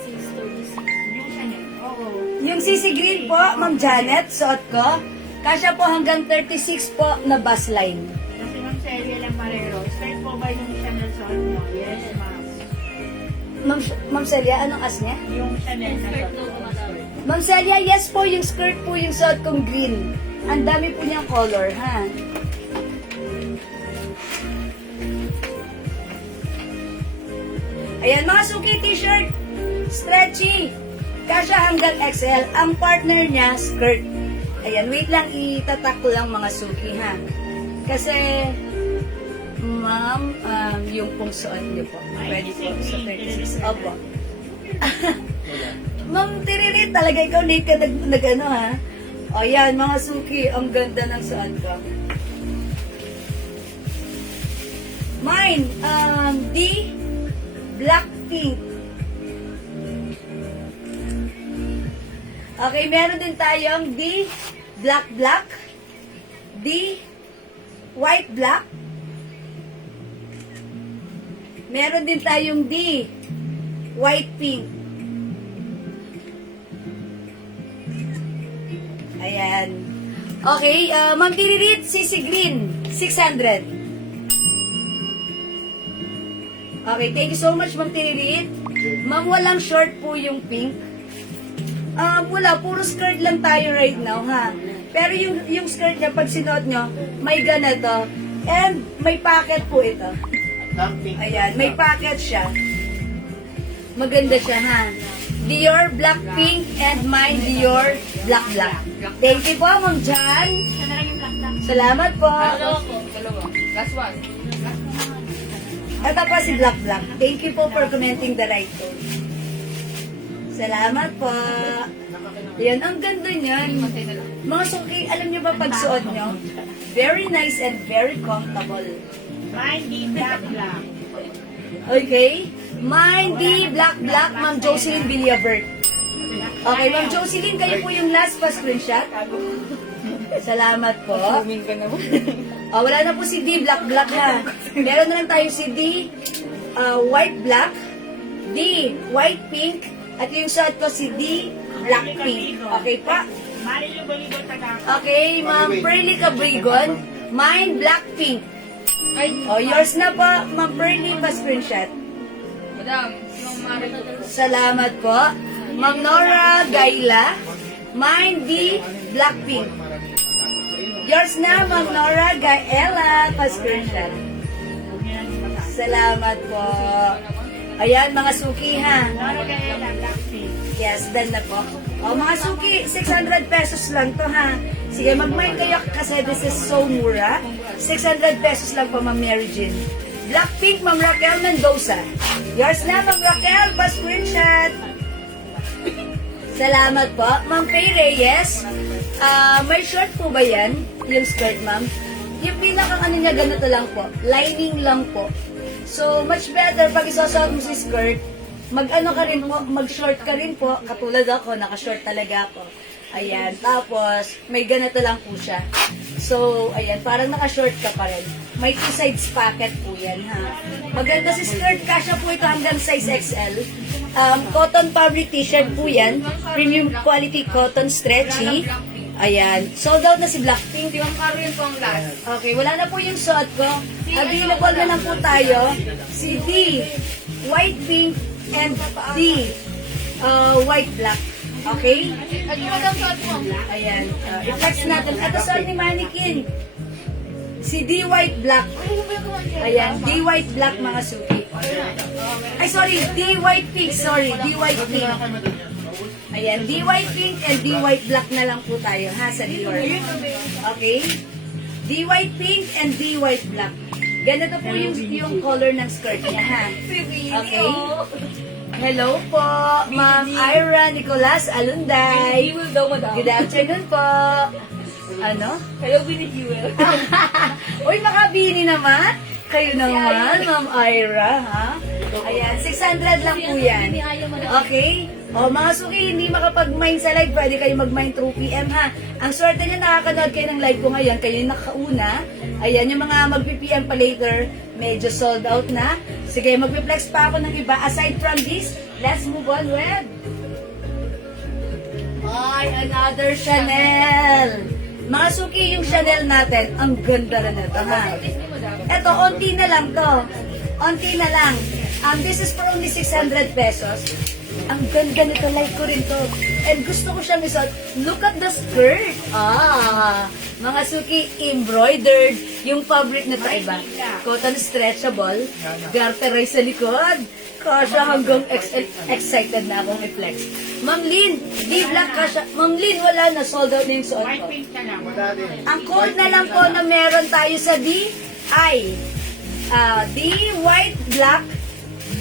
Size 36. Yung siya niya. Oo. Yung CC Green po, Ma'am Janet, suot ko. Kasya po hanggang 36 po na bus line. Kasi ma'am Celia lang parero. Skirt po ba yung Chanel suot niyo? Yes, ma'am. Ma'am Celia, anong as niya? Yung Chanel na suot niyo. Ma'am Celia, yes po, yung skirt po yung suot kong green. Ang dami po niyang color, ha? Ayan, mga suki t-shirt. Stretchy. Kasya hanggang XL. Ang partner niya, skirt. Ayan, wait lang, itatak ko lang mga suki, ha? Kasi, ma'am, yung pong suot niyo po. Pwede po sa 36. Opo. Ma'am Tiririt, talaga ikaw late ka nag-ano, ha? O yan, mga suki, ang ganda ng suot ko. Mine, D, black pink. Okay, meron din tayong D, black, D, white black. Meron din tayong D, white pink. Ayan. Okay, Ma'am Tiririt, CC Green, 600. Okay, thank you so much, Ma'am Tiririt. Ma'am, walang short po yung pink. Wala, puro skirt lang tayo right now, ha? Pero yung skirt niya, pag sinuot nyo, may ganito. And may pocket po ito. Ayan, may pocket siya. Maganda siya, ha? Dior black pink and mine Dior Black. Thank you po, Ma'am Jan. Isa na lang yung black. Salamat po. Dalawa po. Dalawa. Last one. Ito po si Black. Thank you po for commenting the right tone. Salamat po. Yan, ang ganda niyan. Matay na lang. Mga suki, alam niyo ba pagsuot niyo? Very nice and very comfortable. Mindy black. Okay? Mindy Black, Ma'am Jocelyn Villabert. Okay, Ma'am Jocelyn, kayo po yung last pa screenshot. Salamat po. Booming ka naman. Wala na po si D Black ha. Meron na lang tayo si D White Black, D White Pink, at yung suot ko si D Black Pink. Okay pa? Marilu Bolibo taga. Okay, Ma'am Pearly Cabrigon, mine Black Pink. Ay, Yours na po, Ma'am Pearly, pa screenshot. madam. Yung Marito. Salamat po. Ma'am Nora Gaila, mine D Black Pink. Yours na, Ma'am Nora Gaela, pa screenshot. Salamat po. Ayan, mga suki ha. Nora Gaela, black pink. Yes, done na po. Mga suki, 600 pesos lang to ha. Sige, mag-mine kayo kasi this is so mura. 600 pesos lang po, Ma'am Mary Jean. Blackpink, Ma'am Raquel Mendoza. Yours na, Ma'am Raquel, pa screenshot. Salamat po. Ma'am Faye Reyes, may short po ba yan? Yung skirt, ma'am? Yung pinakang ano niya, ganito lang po. Lining lang po. So, much better pag isasot mo si skirt, mag-ano ka rin po, mag-short ka rin po. Katulad ako, naka-short talaga ako. Ayan. Tapos, may ganito lang po siya. So, ayan, parang naka-short ka pa rin. May 2 sides pocket po yan, ha. Maganda si skirt. Kasya po ito hanggang size XL. Cotton fabric t-shirt po yan. Premium quality cotton stretchy. Ayan. Sold out na si Blackpink. Yung Caro yun po ang last. Okay, wala na po yung suot ko. Available na lang po tayo. Si D, white pink, and D, white black. Okay? At yung madam suot mo. Ayan. I-flex natin. Ito suot ni Mannequin. Si D, white black. Ayan. D, white black, mga suki. Ay, sorry. D, white pink. Sorry. D, white pink. Ayan. D, white pink and D, white black na lang po tayo, ha, sa Dior. Okay? D, white pink and D, white black. Ganito po yung color ng skirt niya, ha? Okay? Hello po, Ma'am Ira Nicolas Alunday. Jewel daw, madam. Good afternoon po. Ano? Hello, Winnie Jewel. Uy, makabini naman. Kayo naman, Ma'am Ira, ha? Ayan, 600 lang po yan. Okay? O, mga suki, hindi makapag-mine sa live, pwede kayo mag-mine through PM, ha? Ang swerte niya, nakakanood kayo ng live ko ngayon, kayo yung nakauna. Ayan, yung mga mag-PM pa later, medyo sold out na. Sige, mag-flex pa ako ng iba. Aside from this, let's move on with... Ay, another Chanel. Mga suki, yung Chanel natin, ang ganda rin ito, ha? Ito, onti na lang to. Onti na lang. This is for only 600 pesos. Ang ganda nito, like ko rin to. And gusto ko siyang isuot. Look at the skirt. Mga suki, embroidered. Yung fabric na to, iba. Cotton stretchable. Garterized sa likod. Kasha hanggang XL. Excited na akong i-flex. Ma'am Lynn, D-Black kasha. Ma'am Lynn, wala na. Sold out na yung suot White ko. pink na lang. Ang code na lang po na meron tayo sa D ay D white black,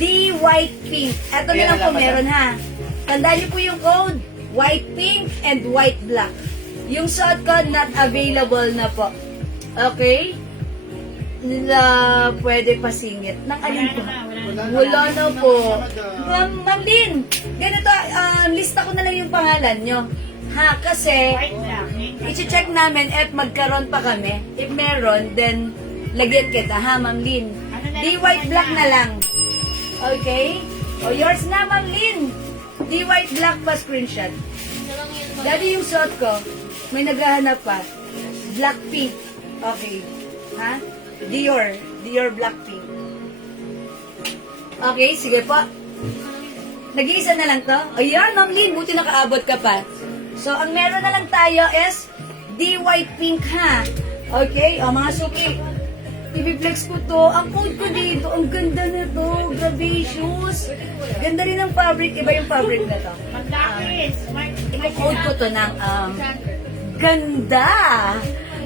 D white pink. Ito na lang po meron, ha. Tandaan niyo po yung code, white pink and white black. Yung suot ko not available na po. Okay? Pwede pasingit. Nang alin po? Wala na po. Ma'am Lynn, ganito, lista ko na lang yung pangalan nyo. Ha, kasi White black. i-check namin at magkaroon pa kami. If meron, then lagyan kita, ha, Ma'am Lynn? D white black na lang. Okay? O, yours na, Ma'am Lynn. D white black pa screenshot. Daddy, yung suot ko, may naghahanap pa. Black pink. Okay. Ha? Dior black pink. Okay, sige po. Nag-iisa na lang to. Ayan, Ma'am Lynn, buti nakaabot ka pa. So, ang meron na lang tayo is D white pink, ha? Okay, o mga suki. I-flex ko to. Ang code ko dito, ang ganda na to. Grabe, shoes. Ganda rin ang fabric. Iba yung fabric na to. Magdakis. i-code ko to ng ganda.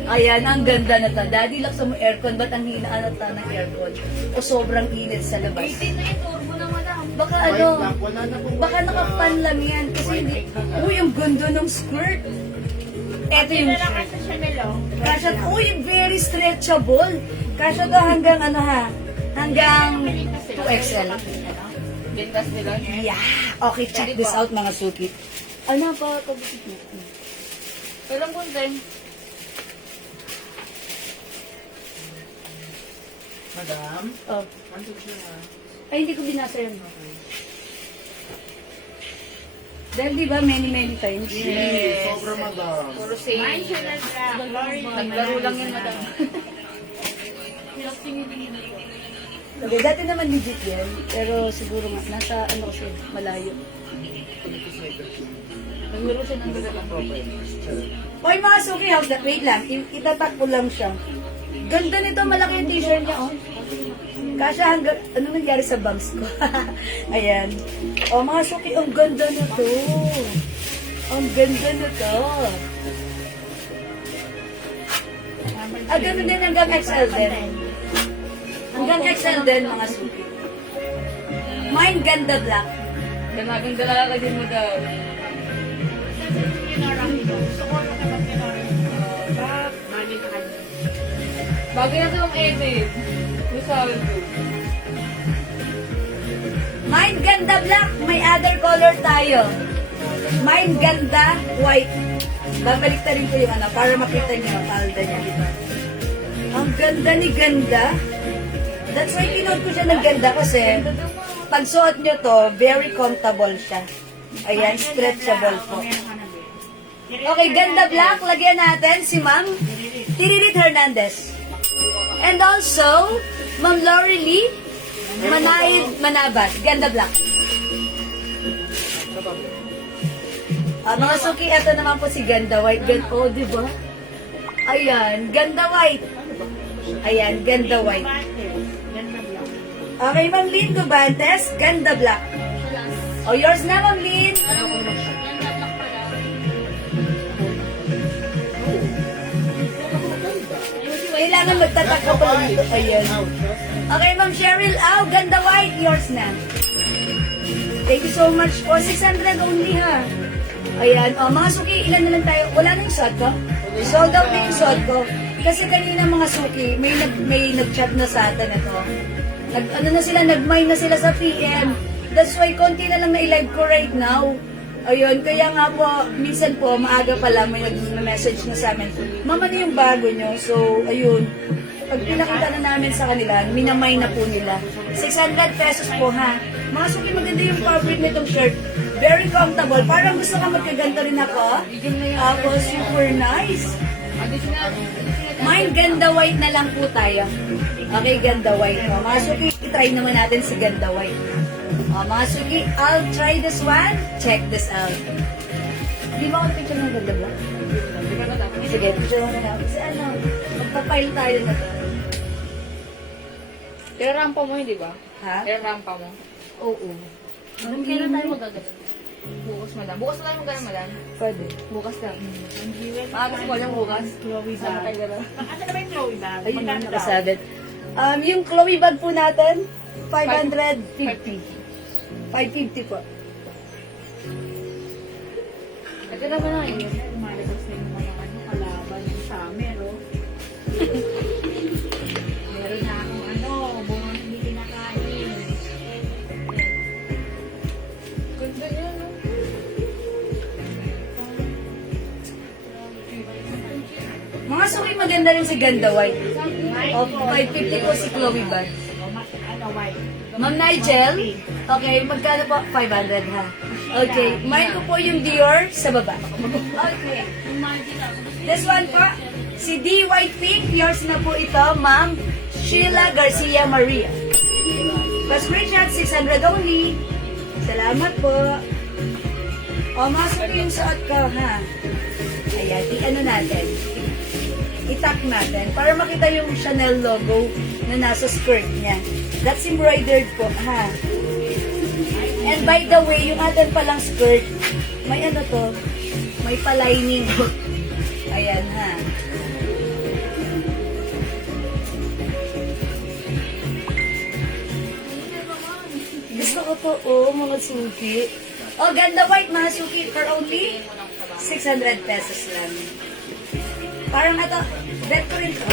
Ayan, ang ganda na to. Daddy, laksan mo aircon. Ba't ang hinaan na to ng aircon? O sobrang init sa labas? 18 na yung turbo na madam. Baka White ano, lang, wala na pong baka white nakapan na. lang yan. Kasi hindi, uy, ang ganda ng skirt. Eto yung Hindi na lang shirt. sa Chanel, oh. Kasha, uy, very stretchable. Kasha to hanggang ano ha, hanggang 2XL. Bintas nila. Yeah. Okay, check this out mga suki. Ano pa kabukit mo? Walang kuntin. Madam, Oh. andun siya. Ay, hindi ko binasa yan. Dahil di ba many times? Yes. Sobra madam. Puro sale. Mine Chanel Black. Glory. Naglaro lang yun madam. Okay, dati naman legit yan. Pero siguro nga, nasa ano kasi, malayo. Naglaro siya ng gagawin. Hoy mga suki, how's that? Wait lang, itatak ko lang siya. Ganda nito, malaki yung t-shirt niya, oh. Kasha hanggang, ano nangyari sa bangs ko? Ayan. Oh, mga suki, ang ganda nito. Ang ganda nito. Ganun din hanggang XL din. Hanggang XL din, mga suki. Mine ganda black. Ganagang dalaga din mo daw. Gusto ko na kapag Pinora. Bagay ka kanya. Bagay na ito ang edit. Masabi ko. Mine ganda black, may other color tayo. Mine ganda white. Babalik na rin ko yung ano, para makita niyo ang palda niya, di ba? Ang ganda ni ganda. That's why kinood ko siya ng ganda kasi pag suot niyo to, very comfortable siya. Ayan, stretchable po. Okay, ganda black, lagyan natin si Ma'am Tiririt Hernandez. And also, Ma'am Lori Lee Manabat, ganda black. Mga suki, ito naman po si Ganda White. Oh, di ba? Ayan, Ganda White. Ayan, Ganda White. Ganda Black. Okay, Ma'am Lynn Gubantes, Ganda Black. Oh, yours na, Ma'am Lynn. Kailangan magtatakbo pa lang ito. Ayan. Okay, Ma'am Cheryl Au, Ganda White, yours na. Thank you so much po. 600 only ha. Ayan. O, mga suki, ilan na lang tayo? Wala na yung suot ko? Sold out na yung suot ko. Kasi kanina mga suki, may nag-chat na sa atin ito. Nag-mine na sila sa PM. That's why konti na lang na i-live ko right now. Ayun, kaya nga po, minsan po, maaga pa lang may nag-message na sa amin, Mama, ano yung bago nyo? So, ayun. Pag pinakita na namin sa kanila, minamay na po nila. 600 pesos po ha. Mga suki, maganda yung fabric nitong shirt. Very comfortable. Parang gusto ka magkaganto rin ako. Tapos, super nice. Additional. Mine, ganda white na lang po tayo. Okay, ganda white. O, mga suki, try naman natin si ganda white. O, mga suki, I'll try this one. Check this out. Di ba ako picture ng ganda black? Sige, picture mo na. Kasi ano, magpapile tayo na to. Rampa mo, hindi ba? Ha? Rampa mo. Oo. Anong kailan tayo magagalit? Bukas madam. Bukas na tayo magagalit madam. Pwede. Bukas lang. Maagas mo lang bukas. Chloe Saan bag. tayo gano'n? Ano naman yung Chloe bag? Ayun, Magkano daw? nakasabit. Yung Chloe bag po natin, 550. 550 po. Ito naman na yun. Lumalabas na yung mga kalaban ng summer, oh. Meron na akong bunga hindi kinakain. Ganda niya, no? Mga suki, maganda rin si Ganda White. O, 550 po si Chloe bag. White. Ma'am Nigel, okay, magkano po? 500 ha. Okay, mine ko po yung Dior sa baba. Okay. This one po, si D. White Pink, yours na po ito, Ma'am Sheila Garcia Maria. Pa-screenshot, 600 only. Salamat po. O, masok yung suot ko, ha? Ayan, i-ano natin? I-tuck natin para makita yung Chanel logo na nasa skirt niya. That's embroidered po, ha? And by the way, yung atin palang skirt, may ano to, May pa-lining. Ayan ha. Gusto ko to, mga suki. Oh, ganda white, mga suki, for only 600 pesos lang. Parang ito, bet ko rin to.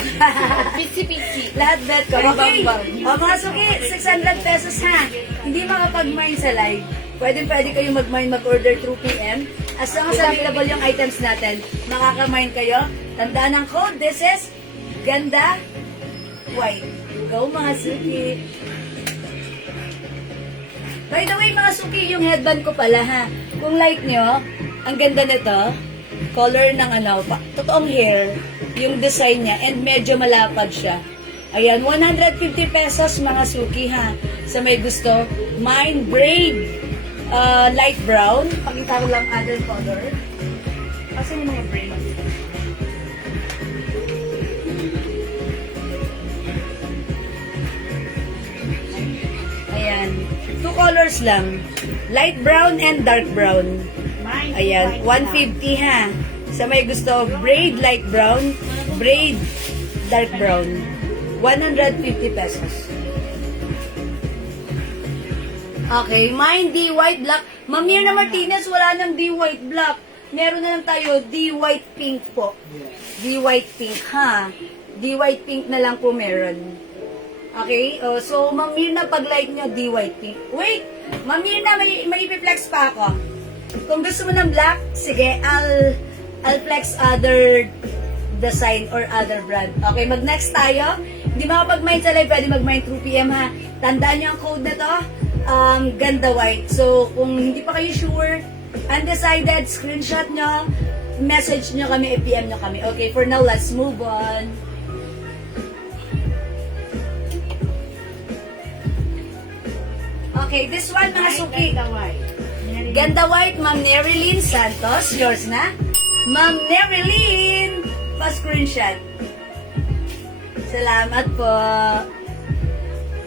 Pitsy-pitsy. Lahat bet ko. Okay. Bang-bang. O mga suki, 600 pesos ha. Hindi makapag-mine sa live. Pwede kayo mag-mine, mag-order through PM. As long as available yung items natin, makaka-mine kayo. Tandaan ang code. This is Ganda White. Go mga suki. By the way, mga suki, yung headband ko pala ha. Kung like nyo, ang ganda nito, color ng totoong hair, yung design niya, and medyo malapad siya. Ayan, 150 pesos mga suki ha. Sa may gusto, mine braid, light brown. Pakita ko lang other color. Kasi yung mga braid. Ayan. Two colors lang. Light brown and dark brown. Mine, Ayan. white 150 ha. Sa may gusto, braid light brown, braid dark brown. 150 pesos. Okay, mine D white black. Ma'am Mirna Martinez, wala nang D white black. Meron na lang tayo D white pink po. D white pink ha. D white pink na lang po meron. Okay, so Ma'am Mirna, pag-like nyo, D white pink. Wait, Ma'am Mirna, may ipiflex pa ako. Kung gusto mo ng black, sige, I'll flex other design or other brand. Okay, mag-next tayo. Hindi makapag-mine sa live, pwede mag-mine through PM ha. Tandaan nyo ang code na to, Ganda White. So, kung hindi pa kayo sure, undecided, screenshot nyo, message nyo kami, PM nyo kami. Okay, for now, let's move on. Okay, this one, mga suki. Ganda white. Ganda White, Ma'am Nerilyn Santos. Yours na? Ma'am Nerilyn! Pa-screenshot. Salamat po.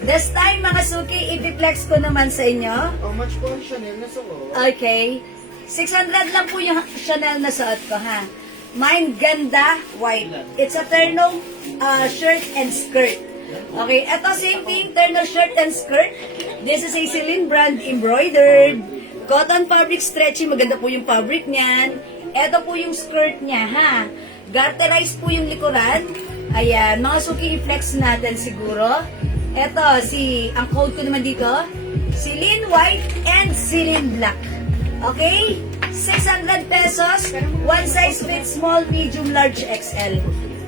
This time, mga suki, ipiplex ko naman sa inyo. How much po ang Chanel na suot? Okay. 600 lang po yung Chanel na suot ko, ha? Mine, Ganda White. It's a terno shirt and skirt. Okay, eto same thing, terno shirt and skirt. This is a Celine brand embroidered. Cotton fabric stretchy, maganda po yung fabric niyan. Eto po yung skirt niya, ha? Garterized po yung likuran. Ayan, mga suki, i-flex natin siguro. Eto, ang code ko naman dito, Celine White and Celine Black. Okay? 600 pesos, one size fits small, medium, large, XL.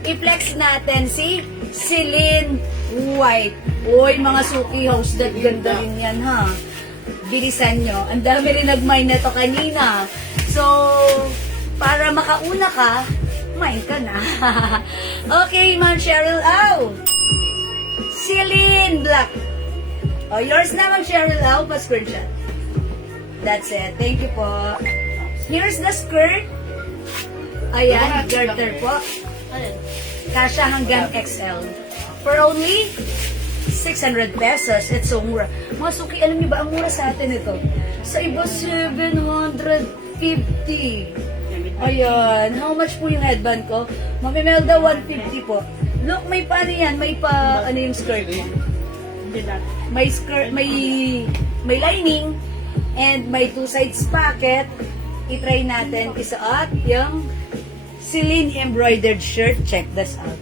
I-flex natin si Celine White. Uy, mga suki, house that ganda rin yan, ha? Bilisan nyo. Ang dami rin nag-mine na to kanina. So, para makauna ka, mine ka na. Okay, Ma'am Cheryl Au. Celine Black. Oh, yours na, Ma'am Cheryl Au. Pa-screenshot. That's it. Thank you po. Here's the skirt. Ayan, garter po. Kasha hanggang XL. For only 600 pesos. It's so mura. Mga suki, alam niyo ba, ang mura sa atin ito? Sa iba, 750. Ayan. How much po yung headband ko? Mami Melda, 150 po. Look, may pa ano yan? May pa, ano yung skirt niya? May skirt, may lining, and may two sides pocket. I-try natin isuot yung Celine embroidered shirt. Check this out.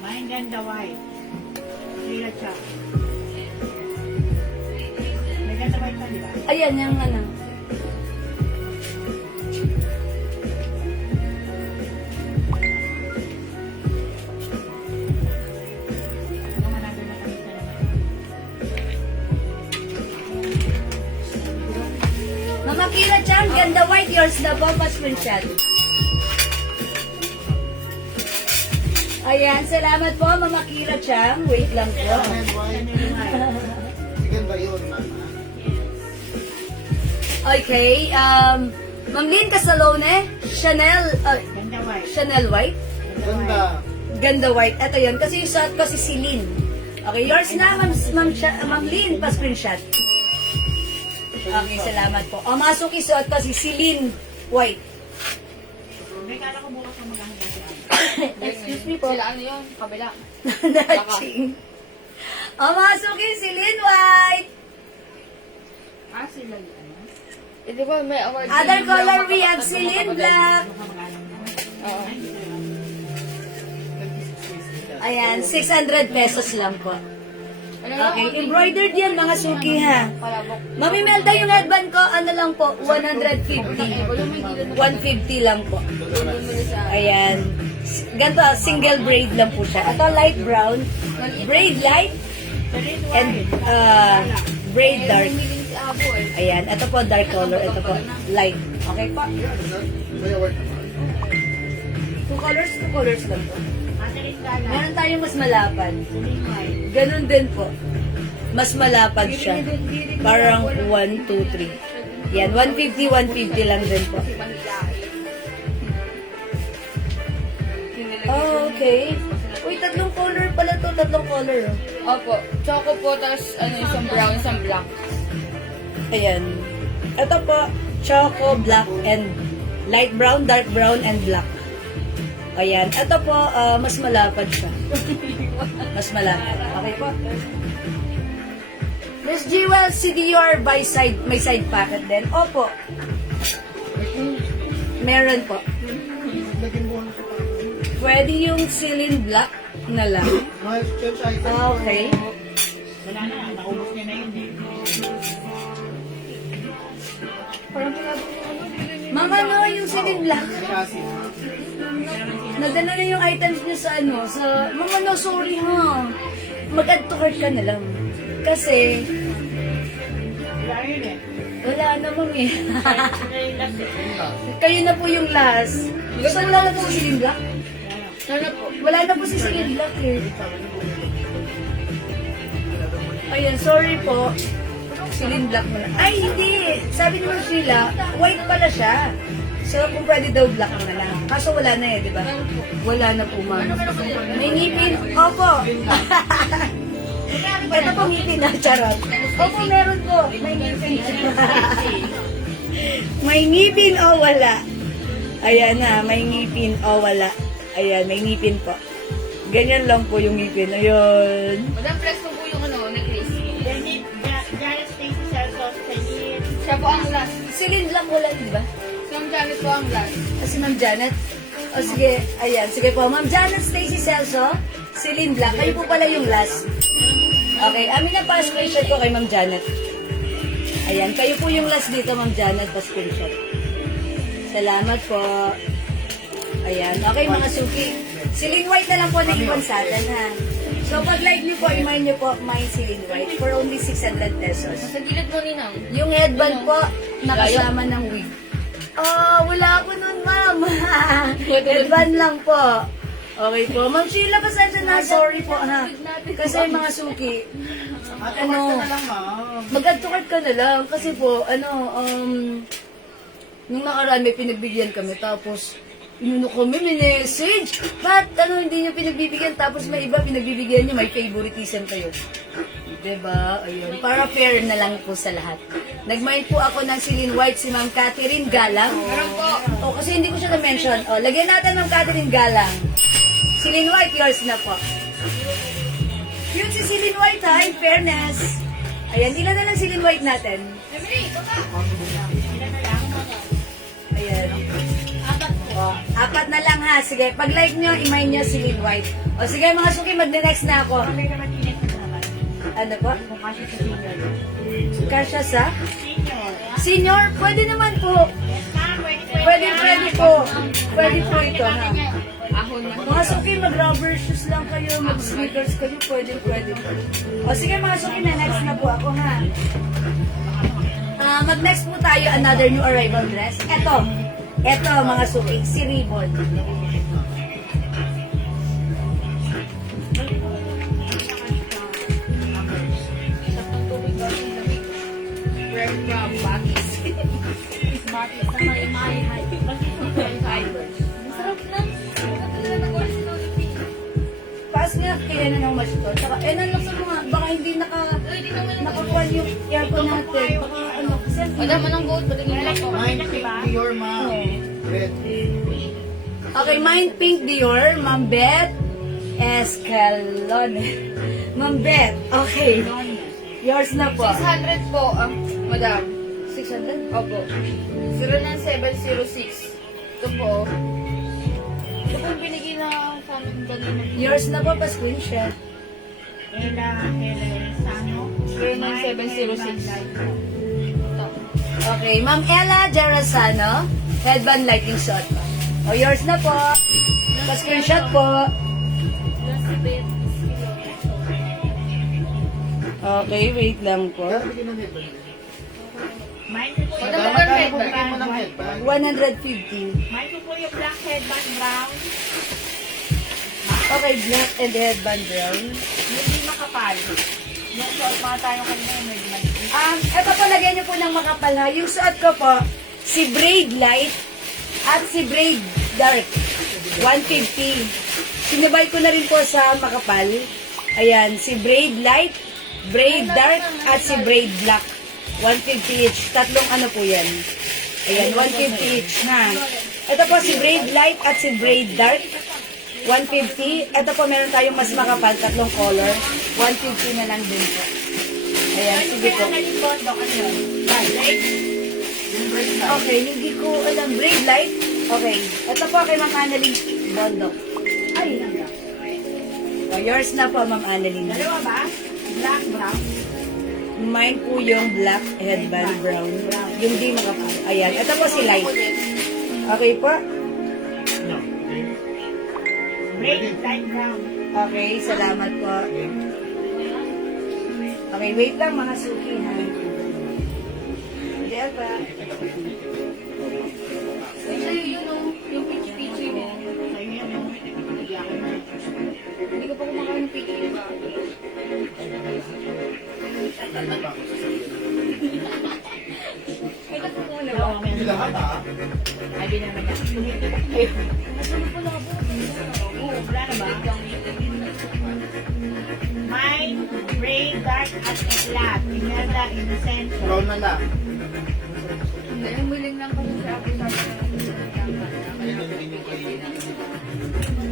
Mine ganda white. Clear siya. May ganda white pa, di ba? Ayan, yung ano. Mga nandun na kami sa naman. Mama Kira Chan, ganda white. Yours na po, pa-screenshot. Ayan, salamat po, Mama Kira Chan. Wait lang po. Chanel white. Sige ba yun, mama? Okay, Ma'am Lynn Casalone, Chanel Ganda white. Chanel White. Ganda. Ganda White. Ito yun, kasi yung suot ko si Celine. Okay, yours na, Ma'am Lynn, pa-screenshot. Okay, salamat po. O, mga suki, suot ko si Celine White. May kala ko bukas ang maghahanap si Ate. Excuse me po. Sila ano yun? Kabila. Natching. O, mga suki, Celine White. Ah, sila yun. Eh, di ba may award? Other din color, lang we have makapag- Celine makapag- Black. Kamag-anak mo. Oo. Ayan, 600 pesos lang po. Ano lang, Okay, embroidered yan, mga suki, ha. palabok. Mami Melda, yung headband ko, ano lang po, 150. 150 lang po. Ayan. Ganito, single braid lang po siya. Ito, light brown. Braid light. And braid dark. Si Abo eh. Ayan. Ito po, dark color. Ito po, light. Okay po? Two colors lang po. Ate Rin Gala. Meron tayong mas malapad. Celine White. Ganun din po. Mas malapad siya. Parang 1, 2, 3. Yan, 150, 150 lang din po. Oh, okay. Uy, tatlong color pala to. Tatlong color. Oh. Opo. Choco po, tapos ano, isang brown, isang black. Ayan. Ito po, choco, black, and light brown, dark brown, and black. Ayan. Ito po, mas malapad siya. Mas malapad. Okay po. Miss Jewel, CDR by side, may side pocket din. Opo. Meron po. Pwede yung Celine Black na lang. Okay. Wala na, naubos niya na yun eh. Mama, no, yung Celine Black. Nadala na yung items niyo sa ano, sa... Mama, no, sorry ha. Mag-add to cart ka na lang. Kasi, Wala yun eh. wala na, mami. Sila yung last eh. Kayo na po yung last. Gusto mo na po si Celine Black? Sana po. Wala na po si Celine Black eh. Ayan, sorry po. Celine Black mo na. Ay, hindi. Sabi naman Sheila, white pala siya. So, kung pwede daw black na lang. Kaso wala na eh, di ba? Wala na po, ma'am. May ngipin. Opo. Ito po ngipin na, charot. Opo, meron po. May ngipin. May ngipin o wala. Ayan na, may ngipin o wala. Ayan, may ngipin po. Ganyan lang po yung ngipin. Ayun. Madam Flex po po yung ano, necklace. Janet Stacy Celso, Celine. Siya po ang last. Celine Black wala, di ba? Si Ma'am Janet po ang last. Si Ma'am Janet. O sige, ayan. Sige po, Ma'am Janet Stacy Celso, Celine Black. Kayo po pala yung last. Okay, amin na pa-screenshot ko kay Ma'am Janet. Ayan, kayo po yung last dito, Ma'am Janet, pa-screenshot. Salamat po. Ayan, okay mga suki. Celine White na lang po na iwan sa atin, ha? So, pag like niyo po, i-mine niyo po, mine Celine White for only 600 pesos. Sa gilid mo, Ninang. Yung headband po, nakasama ng wig. Wala ako nun, ma'am. Headband lang po. Okay po. Ma'am Sheila, pasensya na. Sorry po, ha. Kasi mga suki, ano, mag-add to cart ka na lang. Kasi po, nung nakaraan may pinagbigyan kami, tapos, inuno kami, may message. Ba't, hindi nyo pinagbibigyan, tapos may iba pinagbibigyan nyo, may favoritism kayo. Diba? Ayun. Para fair na lang po sa lahat. Nag-mind po ako ng Celine White, si Ma'am Catherine Galang. Meron po. O, kasi hindi ko siya na-mention. O, lagyan natin Ma'am Catherine Galang. Celine White, yours na po. Yun si Celine White, ha? In fairness. Ayan, ilan na lang Celine White natin? Emily, baka. Ayan. O, 4 na lang, ha? Sige, pag-like nyo, i-mine nyo Celine White. O, sige mga suki, mag-next na ako. Okay naman Ines na naman. Ano po? Kung kasi sa senior. Kasya sa? Senior. Senior, pwede naman po. Yes ma'am, pwede Pwede po. Pwede po ito, ha? Ahon na. Mga suki, mag-rubber shoes lang kayo, mag-sneakers kayo, pwede po. O sige mga suki, na next na po ako, ha? Mag-next po tayo, another new arrival dress. Eto mga suki, si Ribbon. Rare from Bakis. Pass nga kay yan na ng mas to. Saka, nalaksan mo nga, baka hindi nakakuha yung aircon natin. Baka ano, kasi Wala mo ng gold, pati nila ko. Mind pink Dior, ma'am. Red. okay, Mind Pink Dior, Ma'am Beth Escalon. Ma'am Beth, okay. Yours na po. 600 po, madam. 600? Opo. 09706. Ito po. Ito po yung binigay na sa amin kanina. Yours na po, pa-screenshot. Ella Sano. 09706. Ito. Okay, Ma'am Ella Gerasano, headband lighting shot. O, yours na po. Pa-screenshot po. Okay, wait lang po. Kaya bigyan ng headband. Mine ko po yung Maganda black ba Kaya po headband? bigyan mo ng headband. 150. Mine ko po yung black headband brown. Okay, black and headband brown. Hindi makapal. Yung suot mga tayo kanina yung medyo maliit. Ito po, lagyan niyo po ng makapal ha. Yung suot ko po, si Braid Light at si Braid Dark. 150. Sinabay ko na rin po sa makapal. Ayan, si Braid Light, Braid Dark, at si Braid Black. 150 each. Tatlong ano po yan. Ayan, 150 each ha. Ito po si Braid Light at si Braid Dark. 150. Ito po, meron tayong mas makapal, tatlong color. 150 na lang din po. Ayan, sige po. Kaya nalimbondok ano yun? Light. Okay, hindi ko alam. Braid light? Okay. Ito po kay Ma'am Annalyn Bondok. Ay, oh, yours na po, Ma'am Annalyn. Dalawa ba? Black, brown. Mine po yung black headband brown. Yung di makapal. Ayan. Ito po si light. Okay po? Red, light brown. Okay, salamat po. Okay, wait lang mga suki ha. Diyan pa. Sa'yo yun o, yung pichi-pichi mo. Sa'yo yan, no? Hindi ako na. Hindi ko pa kumakain ng pichi. Ito po muna ba? Hindi lahat ah. Ay, di naman yan. Oo, wala na ba? Mine, gray, dark, at flat. Imelda, innocent. Brown na lang. Hindi, humiling lang kasi sa akin sa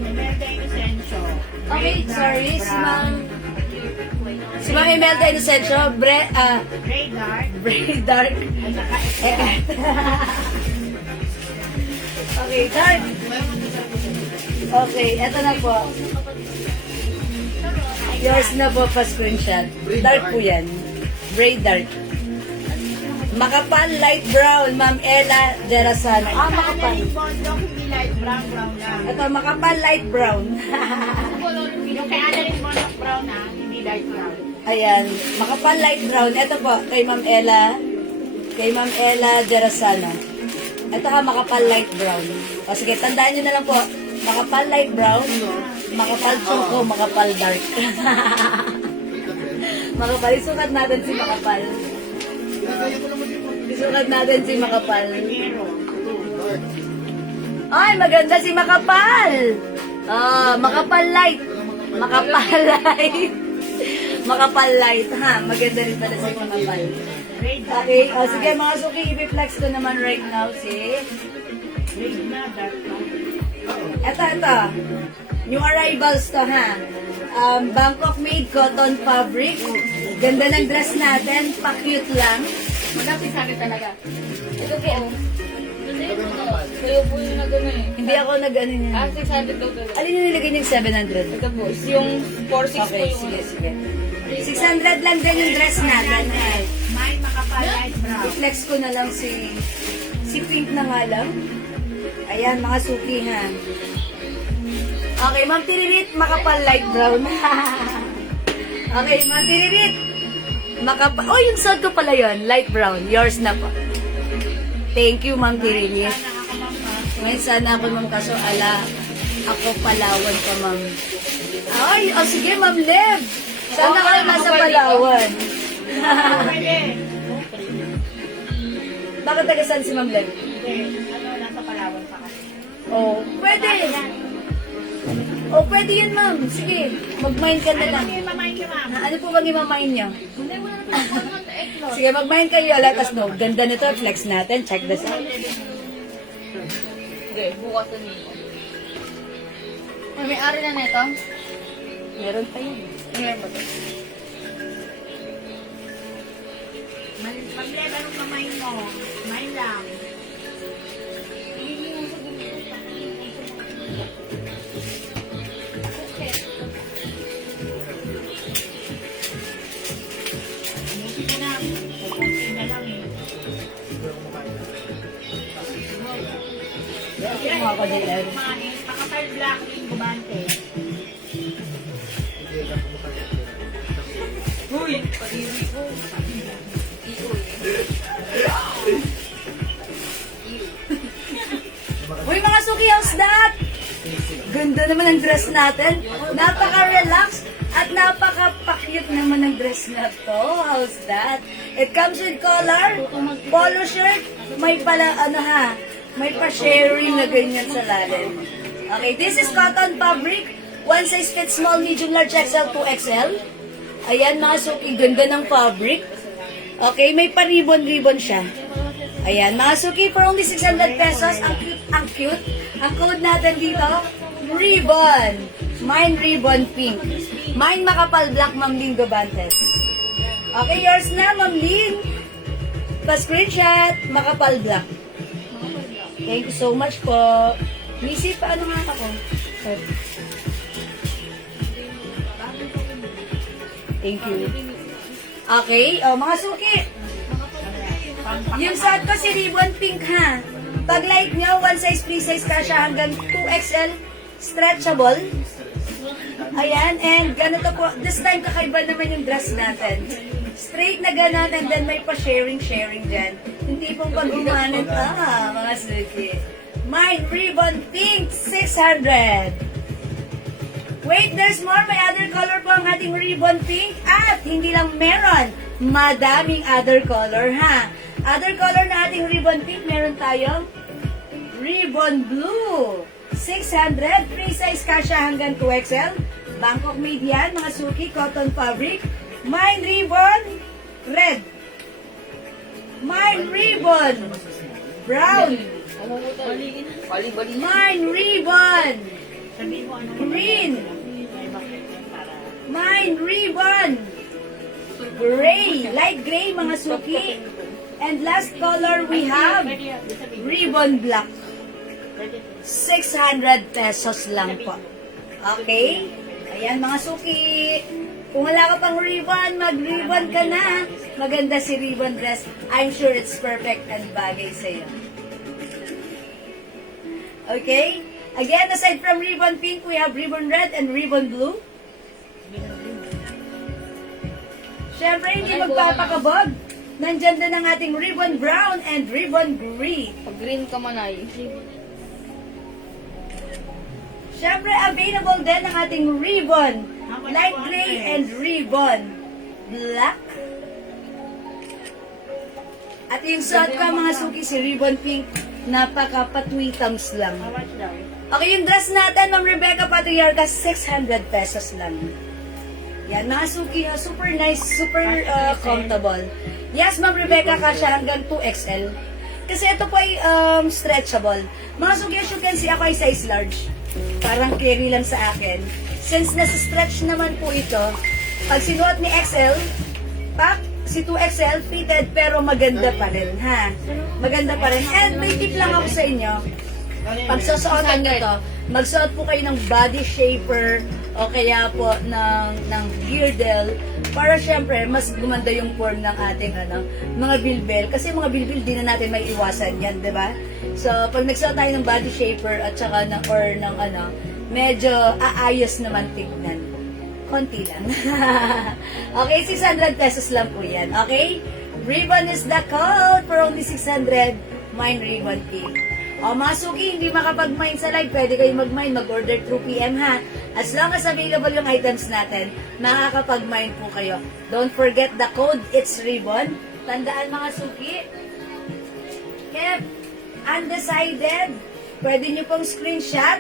Imelda, innocent. Okay, sorry. Si Ma'am Imelda Inocencio, Gray, dark, Braid Dark. at saka Okay, dark. Okay, eto na po. Yours na po pa screenshot. Dark po yan. Braid dark. Makapal light brown, Ma'am Ella Gerasano. Makapal. Bondok, hindi light brown, brown lang. Ito, makapal light brown. Yung kay Annalyn Bondok brown na, hindi light brown. Ayan, makapal light brown. Ito po, kay Ma'am Ella. Kay Ma'am Ella Gerasano. Ito ha, makapal light brown. O sige, tandaan nyo na lang po. Makapal light brown, makapal choco, makapal dark. Makapal. Isukat natin si makapal. Isukat natin si makapal. Ay, maganda si makapal. Makapal light. Makapal light. Makapal light, ha? Maganda rin pala si makapal. Okay, sige mga suki, i-flex ko naman right now si... Gray na, dark brown. Ito. New arrivals to, ha? Bangkok made cotton fabric. Ganda ng dress natin. Pa-cute lang. Magkapit sa akin talaga. Ito po. Hindi po to. Kayo po yung nag-ano eh. Hindi ako nag-ano niya. 600 daw talaga. Alin yung nilagay niyong 700? Ito po, is yung 4.6 po Okay, yung sige, ano. sige. 600 lang din yung dress natin. Mine, makapal light brown. I-flex ko na lang si Pink na nga lang. Ayan, mga suki, ha? Okay, Ma'am Tiririt, makapal light brown. Okay, Ma'am Tiririt. Makapal. Oh, yung suot ko pala yon, light brown. Yours na po. Thank you, Ma'am Tiririt. Ngayon sana ako, Ma'am, kaso ala, ako Palawan pa, Ma'am. Ay, sige, Ma'am Lev. Sana kayo nasa Palawan. Pwede. Bakit taga-saan si Ma'am Lev? Hindi. Ano, nasa Palawan pa kasi. Oh, pwede. O, pwede yun, ma'am. Sige, mag-mind ka na Ano lang. bang yung mamayin niyo, ma'am? Ano po bang imamind nyo? Hindi, wala na pang eklot. Sige, mag-mind kayo. Let us know. Ganda nito. Flex natin. Check this out. Hindi, bukas na nito. May ari na nito? Meron pa yun. Meron ba ito? Pag-level ng mamayin mo. Mine lang. Hindi ko na. Kukunti na lang eh. Mga ka-JL. Kumain. Pakapal black yung gubante. Uy! Pag-iwi ko. Uy, mga suki, how's that? Ganda naman ang dress natin. Napaka-relax at napaka-cute naman ang dress na to. How's that? It comes with collar, polo shirt, may pala, ano ha, may pa-sharing na ganyan sa lalim. Okay, this is cotton fabric. One size fits small, medium, large, XL, 2XL. Ayan, mga suki, ganda ng fabric. Okay, may pa-ribbon-ribbon siya. Ayan, mga suki, for only 600 pesos. Ang cute, ang cute. Ang code natin dito, ribbon. Mine ribbon pink. Mine makapal black, Ma'am Lynn Gabantes. Okay, yours na, Ma'am Lynn. Pa-screenshot, makapal black. Thank you so much po. Missy, paano nga ako? Thank you. Okay, mga suki. Yung suot ko si ribbon pink ha. Pag light nyo, one size, free size ka siya hanggang 2XL stretchable. Ayan, and ganito po. This time, kakaiba naman yung dress natin. Straight na ganon, and then may pa-sharing dyan. Hindi pong pag-umanan. Mga suki. Mine ribbon pink, 600. Wait, there's more. May other color po ang ating ribbon pink. At hindi lang meron, madaming other color ha. Other color na ating ribbon pink, meron tayong ribbon blue. 600, free size kasha hanggang 2XL. Bangkok made yan, mga suki, cotton fabric. Mine ribbon red. Mine ribbon brown. Bali-bali. Mine ribbon Sabihin mo ano. green. Ay, bakit yan para... Mine ribbon gray, light gray, mga suki. And last color we have ribbon black. 600 pesos lang po. Okay? Ayan, mga suki. Kung wala ka pang ribbon, mag-ribbon ka na. Maganda si ribbon dress. I'm sure it's perfect and bagay sa'yo. Okay? Again, aside from ribbon pink, we have ribbon red and ribbon blue. Siyempre, hindi magpapakabog. Nandyan din ang ating ribbon brown and ribbon green. Pag green ka man ay. Siyempre, available din ang ating ribbon light gray and ribbon black. At yung suot ko, mga suki, si ribbon pink, napaka-patwitams lang. How much daw? Okay, yung dress natin, Ma'am Rebecca Patriarca, 600 pesos lang. Yan, mga suki, super nice, super comfortable. Yes, Ma'am Rebecca, kasya hanggang 2XL. Kasi ito po ay stretchable. Mga suki, as you can see, ako ay size large. Parang carry lang sa akin. Since nasa-stretch naman po ito, pag sinuot ni XL, pak, si 2XL, fitted, pero maganda pa rin, ha? Maganda pa rin. And may tip lang ako sa inyo. Pag susuotan nyo to, magsuot po kayo ng body shaper o kaya po ng girdle para syempre mas gumanda yung form ng ating mga bilbil. Kasi mga bilbil di na natin may iwasan yan, di ba? So, pag nagsuot tayo ng body shaper at saka ng medyo aayos naman tignan. Konti lang. Okay, 600 pesos lang po yan. Okay? Ribbon is the code for only 600. Mine ribbon pink. O mga suki, hindi makapag-mine sa live, pwede kayo mag-mine, mag-order through PM ha. As long as available yung items natin, makakapag-mine po kayo. Don't forget the code, it's ribbon. Tandaan mga suki. If undecided, pwede nyo pong screenshot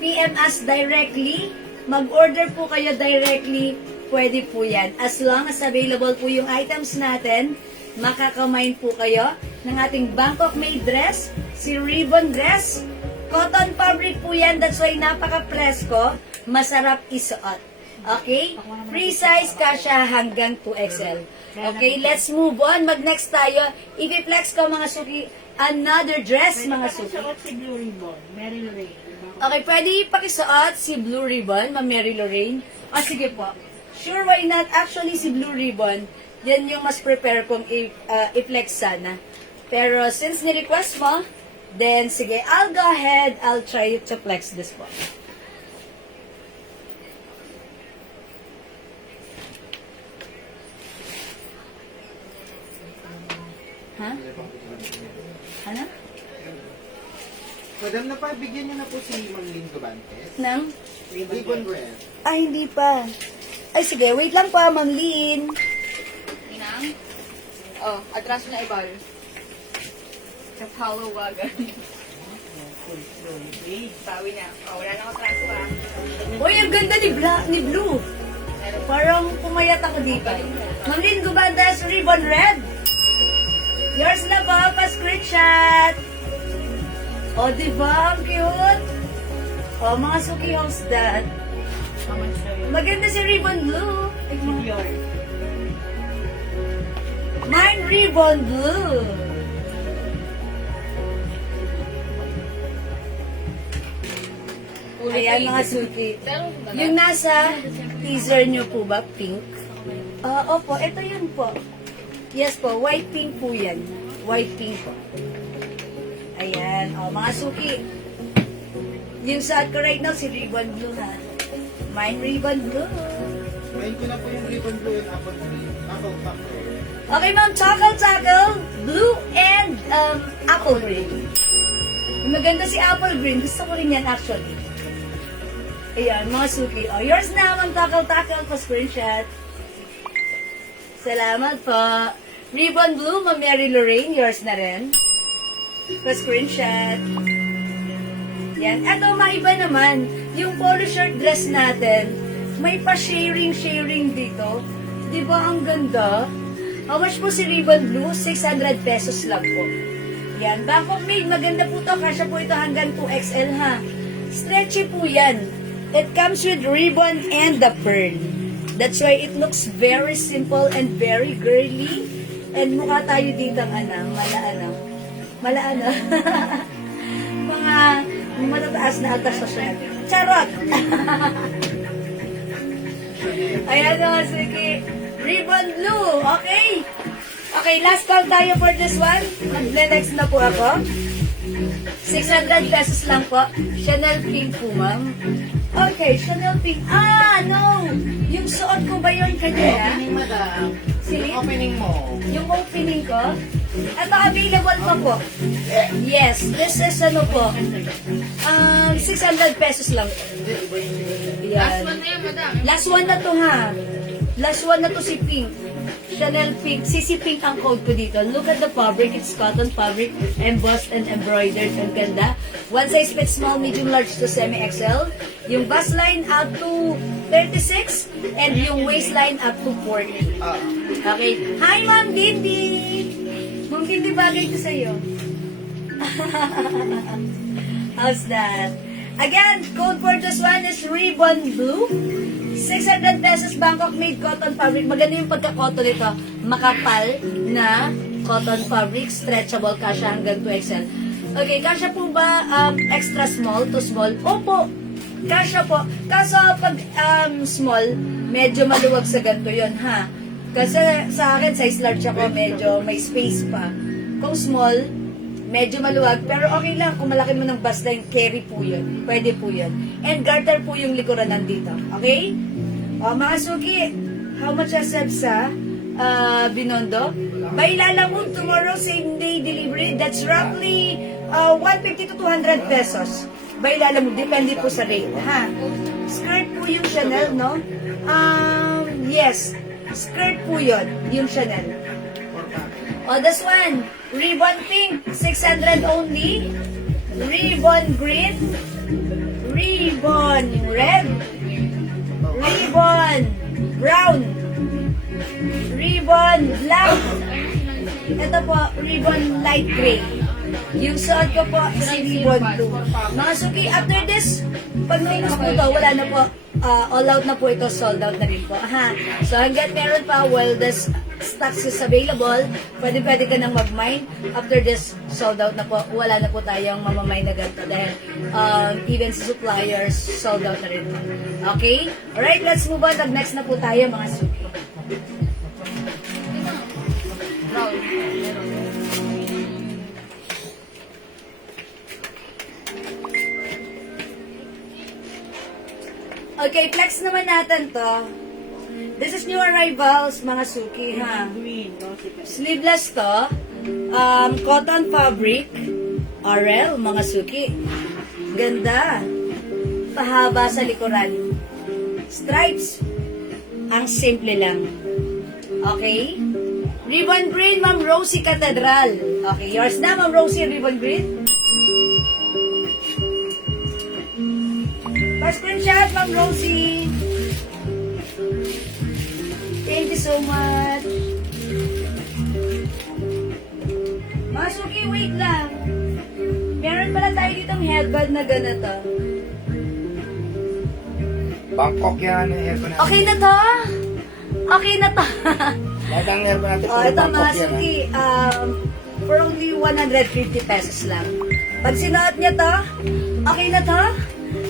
PM us directly. Mag-order po kayo directly. Pwede po yan. As long as available po yung items natin, makakamain po kayo ng ating Bangkok made dress, si ribbon dress. Cotton fabric po yan. That's why napaka-presko. Masarap isuot. Okay? Free size kasya hanggang 2XL. Okay, let's move on. Mag-next tayo. I-flex ko mga suki. Another dress, mga suki. Suot si Blue Ribbon, Mary Lorraine. Okay, pwede ipakisuot si Blue Ribbon, Ma'am Mary Lorraine. Sige po. Sure, why not? Actually, si Blue Ribbon, yan yung mas prepare kong i-flex sana. Pero since ni-request mo, then sige, I'll go ahead. I'll try to flex this po. Ha? Ano? Madam, napabigyan niyo na po si Ma'am Lynn Gubantes. Nang? Ribbon red. Hindi pa. Sige, wait lang pa, Ma'am Lynn. Inang? Oh, atraso na ibal. Kapawawagan. Bawi na. Oh, wala na ako atraso Uy, ang ganda ni Blue. Parang pumayat ako dito. Ma'am Lynn Gubantes, ribbon red. Yours na ba? Pa-screenshot. Diba? Ang cute. Mga suki house dad. Maganda si ribbon blue. Mine ribbon blue. Ayan mga suki. Yung nasa teaser nyo po ba, pink? Opo, ito yun po. Yes po, white pink po yan. White pink po. Ayan, mga suki. Yung suot ko right now, si ribbon blue ha. Mine ribbon blue. Main ko na po yung ribbon blue and apple green. Apple factor. Okay, ma'am, tackle, blue and apple green. Maganda si apple green. Gusto ko rin yan actually. Ayan, mga suki. Yours na, ma'am, tackle, pa-screenshot. Salamat po. Ribbon blue, Ma'am Mary Lorraine, yours na rin. Pa-screenshot. Yan. Eto, maiba naman. Yung polo shirt dress natin, may pa-sharing dito. Di ba ang ganda? How much po si ribbon blue? 600 pesos lang po. Yan. Bangkok made. Maganda po to. Kasya po ito hanggang 2XL ha. Stretchy po yan. It comes with ribbon and the pearl. That's why it looks very simple and very girly. And mukha tayo dito malaana. Mga matataas na atasasyon. Charot! Ayan o, sige. Ribbon blue, okay? Okay, last call tayo for this one. Mag-next na po ako. 600 pesos lang po. Chanel pink po, ma'am. Okay, Chanel pink. No! Yung suot ko ba yun kanina? Opening, madam. Sige. Opening mo. Yung opening ko? Ito, available pa po. Yes, this is ano po. 600 pesos lang. Last Yan. one na yan, madam. Last one na to ha. Last one na to si Pink. Chanel Pink. CC Pink ang code ko dito. Look at the fabric. It's cotton fabric. Embossed and embroidered. Ang ganda. One size fits small, medium, large to semi-XL. Yung bust line up to 36. And yung waistline up to 40. Okay. Hi, Ma'am Dindi. Ma'am Dindi, bagay ko sa'yo. How's that? Again, code for this one is ribbon blue. 600 pesos Bangkok made cotton fabric. Maganda yung pagka-cotton nito. Makapal na cotton fabric. Stretchable. Kasya hanggang 2XL. Okay, kasya po ba extra small to small? Opo. Kasya po. Kaso pag small, medyo maluwag sa ganito yun, ha? Kasi sa akin, size large ako, medyo may space pa. Kung small, medyo maluwag, pero okay lang. Kung malaki mo ng bust line, carry po yun. Pwede po yun. And garter po yung likuran nandito. Okay? Mga suki, how much I said sa Binondo? By Lalamove tomorrow, same day delivery. That's roughly 150 to 200 pesos. By Lalamove, depende po sa rate, ha? Skirt po yung Chanel, no? Yes. Skirt po yun, yung Chanel. This one, ribbon pink, 600 only. Ribbon green. ribbon red, ribbon brown, ribbon black. Ito po, ribbon light gray. Yung suot ko po, si ribbon blue. Mga suki, after this, pag nainus po ito, wala na po. All out na po ito, sold out na rin po. Ha? So hanggat meron pa, while the stocks is available, pwede ka nang mag-mine. After this, sold out na po. Wala na po tayong mamamine na ganito dahil even sa suppliers, sold out na rin po. Okay? Alright, let's move on. Next na po tayo, mga suki. Brown. Okay, flex naman natin to. This is new arrivals, mga suki, ha? Green, rosy ka. Sleeveless to. Cotton fabric. RL, mga suki. Ganda. Pahaba sa likuran. Stripes. Ang simple lang. Okay? Ribbon green, Ma'am Rosie Cathedral. Okay, yours na, Ma'am Rosie, ribbon green. Pa-screenshot, Ma'am Rosie. Thank you so much. Masuki, wait lang. Meron pala tayo ditong headband na ganito. Bangkok yan, aircon natin. Okay na to? Okay na to. Lahat ang aircon natin. Oh, ito Masuki, for only 150 pesos lang. Pag sinuot niya to, okay na to?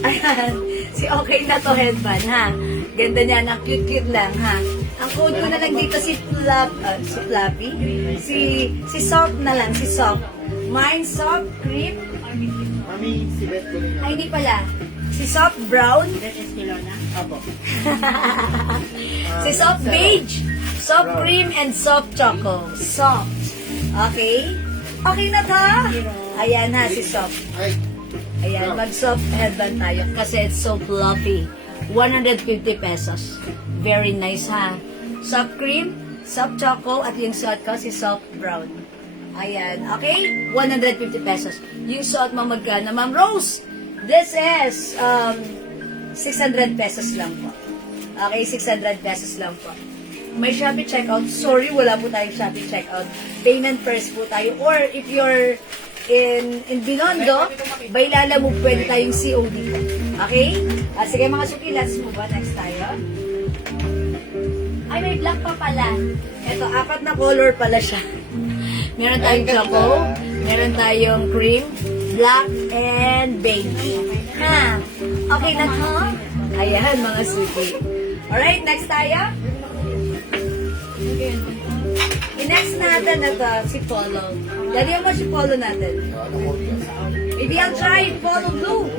Ayan, si okay na to headband, ha? Ganda niya, na cute-cute lang, ha? Ang code ko na lang dito si Fluffy. Si Soft na lang, si Soft. Mine Soft Cream. Mami, si Beth ko rin. Ay, hindi pala. Si Soft Brown. That is Kilona. Apo. Si Soft Beige. Soft Cream and Soft Choco. Soft. Okay? Okay na to? Ayan ha, si Soft. Ay, Ayan, mag-soft headband tayo kasi it's so fluffy. 150 pesos. Very nice, ha? Soft cream, soft choco, at yung suot ko, si soft brown. Ayan, okay? 150 pesos. Yung suot mo magkano? Ma'am Rose, this is 600 pesos lang po. Okay, 600 pesos lang po. May Shopee checkout. Sorry, wala po tayong Shopee checkout. Payment first po tayo. Or if you're in Binondo, Bailala mo pwede tayong COD po. Okay? Sige mga suki, let's move on. Next tayo. Ay, may black pa pala. Ito, 4 na color pala siya. Meron tayong choco, meron tayong cream, black, and beige. Ha? Okay na to? Ayan, mga suki. Alright, next tayo. I-next natin ito, si Polo. Lagyan mo si Polo natin. Maybe I'll try Polo Blue.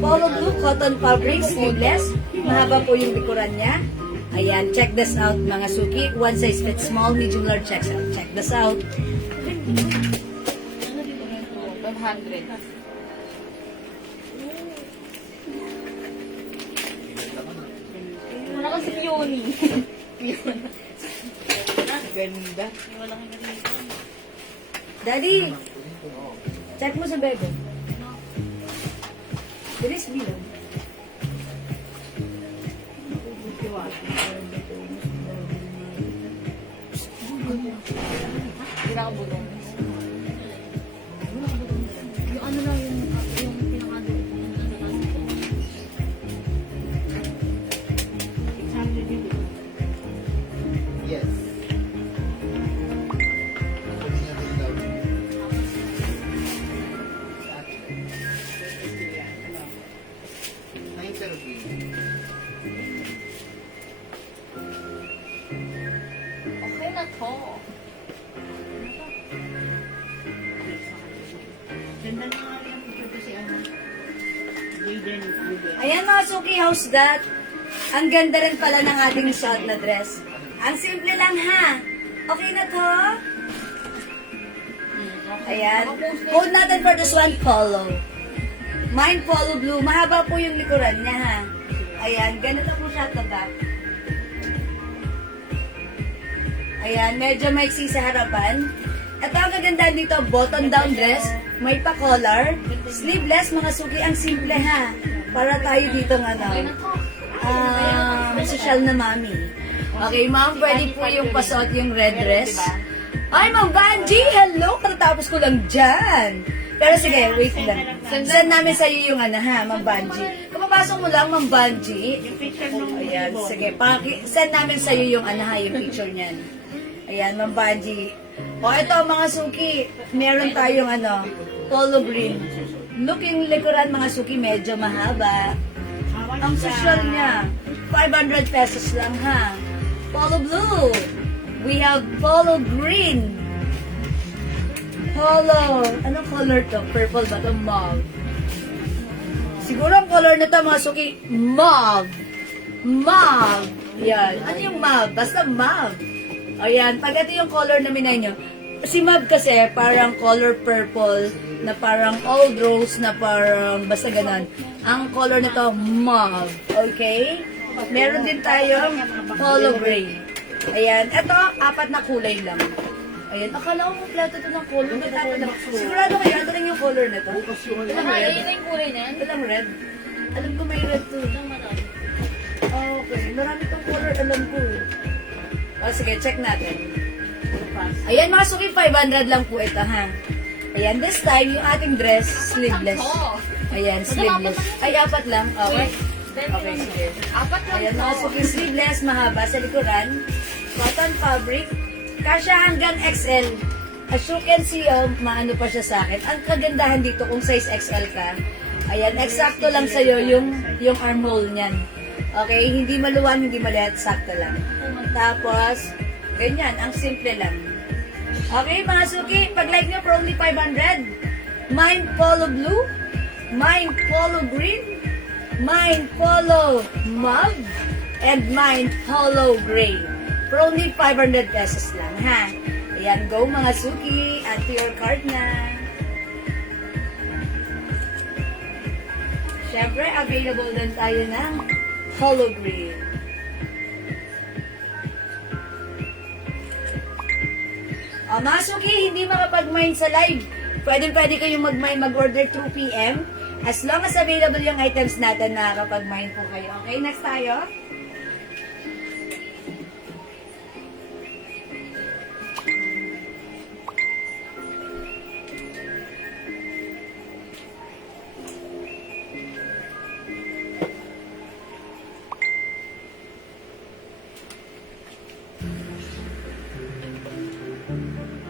Polo Blue, cotton fabric, sleeveless. Mahaba po yung likuran niya. Ayan, check this out mga suki. One size fits small, medium, large, check this out. 500. Wala kasi yoni. ganda. Daddy, check mo sa bebe. Bilis bilang. Hindi na ako budong. Yung ano lang yung pinakado. Yes. Okay na to. Ganda na nga rin ang kasi ano. Jaden Ruben. Ayan mga suki, how's that? Ang ganda rin pala ng ating shot na dress. Ang simple lang ha. Okay na to? Ayan. Code natin for this one, Polo. Mine, Polo Blue. Mahaba po yung likuran niya ha. Ayan, ganito po siya at the back. Ayan, medyo maiksi sa harapan. Ito ang kagandahan dito, button down dress. May pa-collar. Sleeveless, mga suki. Ang simple ha. Para tayo dito ng social na mami. Okay, ma'am, pwede po yung pasuot yung red dress. Ay, Ma'am Banji! Hello! Katatapos ko lang dyan. Pero sige, wait lang. Send namin sa'yo yung Ma'am Banji. Kapapasok mo lang, Ma'am Banji. Yung picture nung Ayan, ibon. sige. Send namin sa'yo yung yung picture niyan. Ayan, Ma'am Banji. O, ito mga suki. Meron tayong polo green. Look yung likuran mga suki, medyo mahaba. Ang social niya, 500 pesos lang ha. Polo blue. We have polo green. Polo. Anong color to? Purple ba to? Mauve. Siguro ang color nito mga suki, mauve. Mauve. Yan. Ano yung mauve? Basta mauve. Ayan. Pag ito yung color na minay nyo, si mauve kasi parang color purple na parang old rose na parang basta ganon. Ang color nito, mauve. Okay? Meron din tayong polo gray. Ayan. Ito, 4 na kulay lang. Ayan. Akala ko kompleto ito ng color. Sigurado kayo, ito lang yung color na ito. Ilang Ay, red? yun na yung kulay na yan. Ilang red? Alam ko may red to. Okay. Marami itong color, alam ko. O sige, check natin. Ayan mga suki, 500 lang po ito ha. Ayan, this time yung ating dress, sleeveless. Ayan, sleeveless. Ay, 4 lang. Okay. Okay, sige. 4 lang Ayan, mga suki, sleeveless, mahaba sa likuran. Cotton fabric. Kasya hanggang XL. As you can see, maano pa siya sa akin. Ang kagandahan dito kung size XL ka. Ayan, eksakto lang sa'yo yung armhole niyan. Okay, hindi maluwan, hindi maliit, sakto lang. Tapos, ganyan, ang simple lang. Okay, mga suki, pag-like nyo for only 500. Mine polo blue, mine polo green, mine polo mauve, and mine polo gray. For only 500 pesos lang, ha? Ayan, go mga suki, add to your cart na. Siyempre, available din tayo ng polo green. O, mga suki, hindi makapag-mine sa live. Pwede kayong mag-order 2 p.m. As long as available yung items natin, nakakapag-mine po kayo. Okay, next tayo.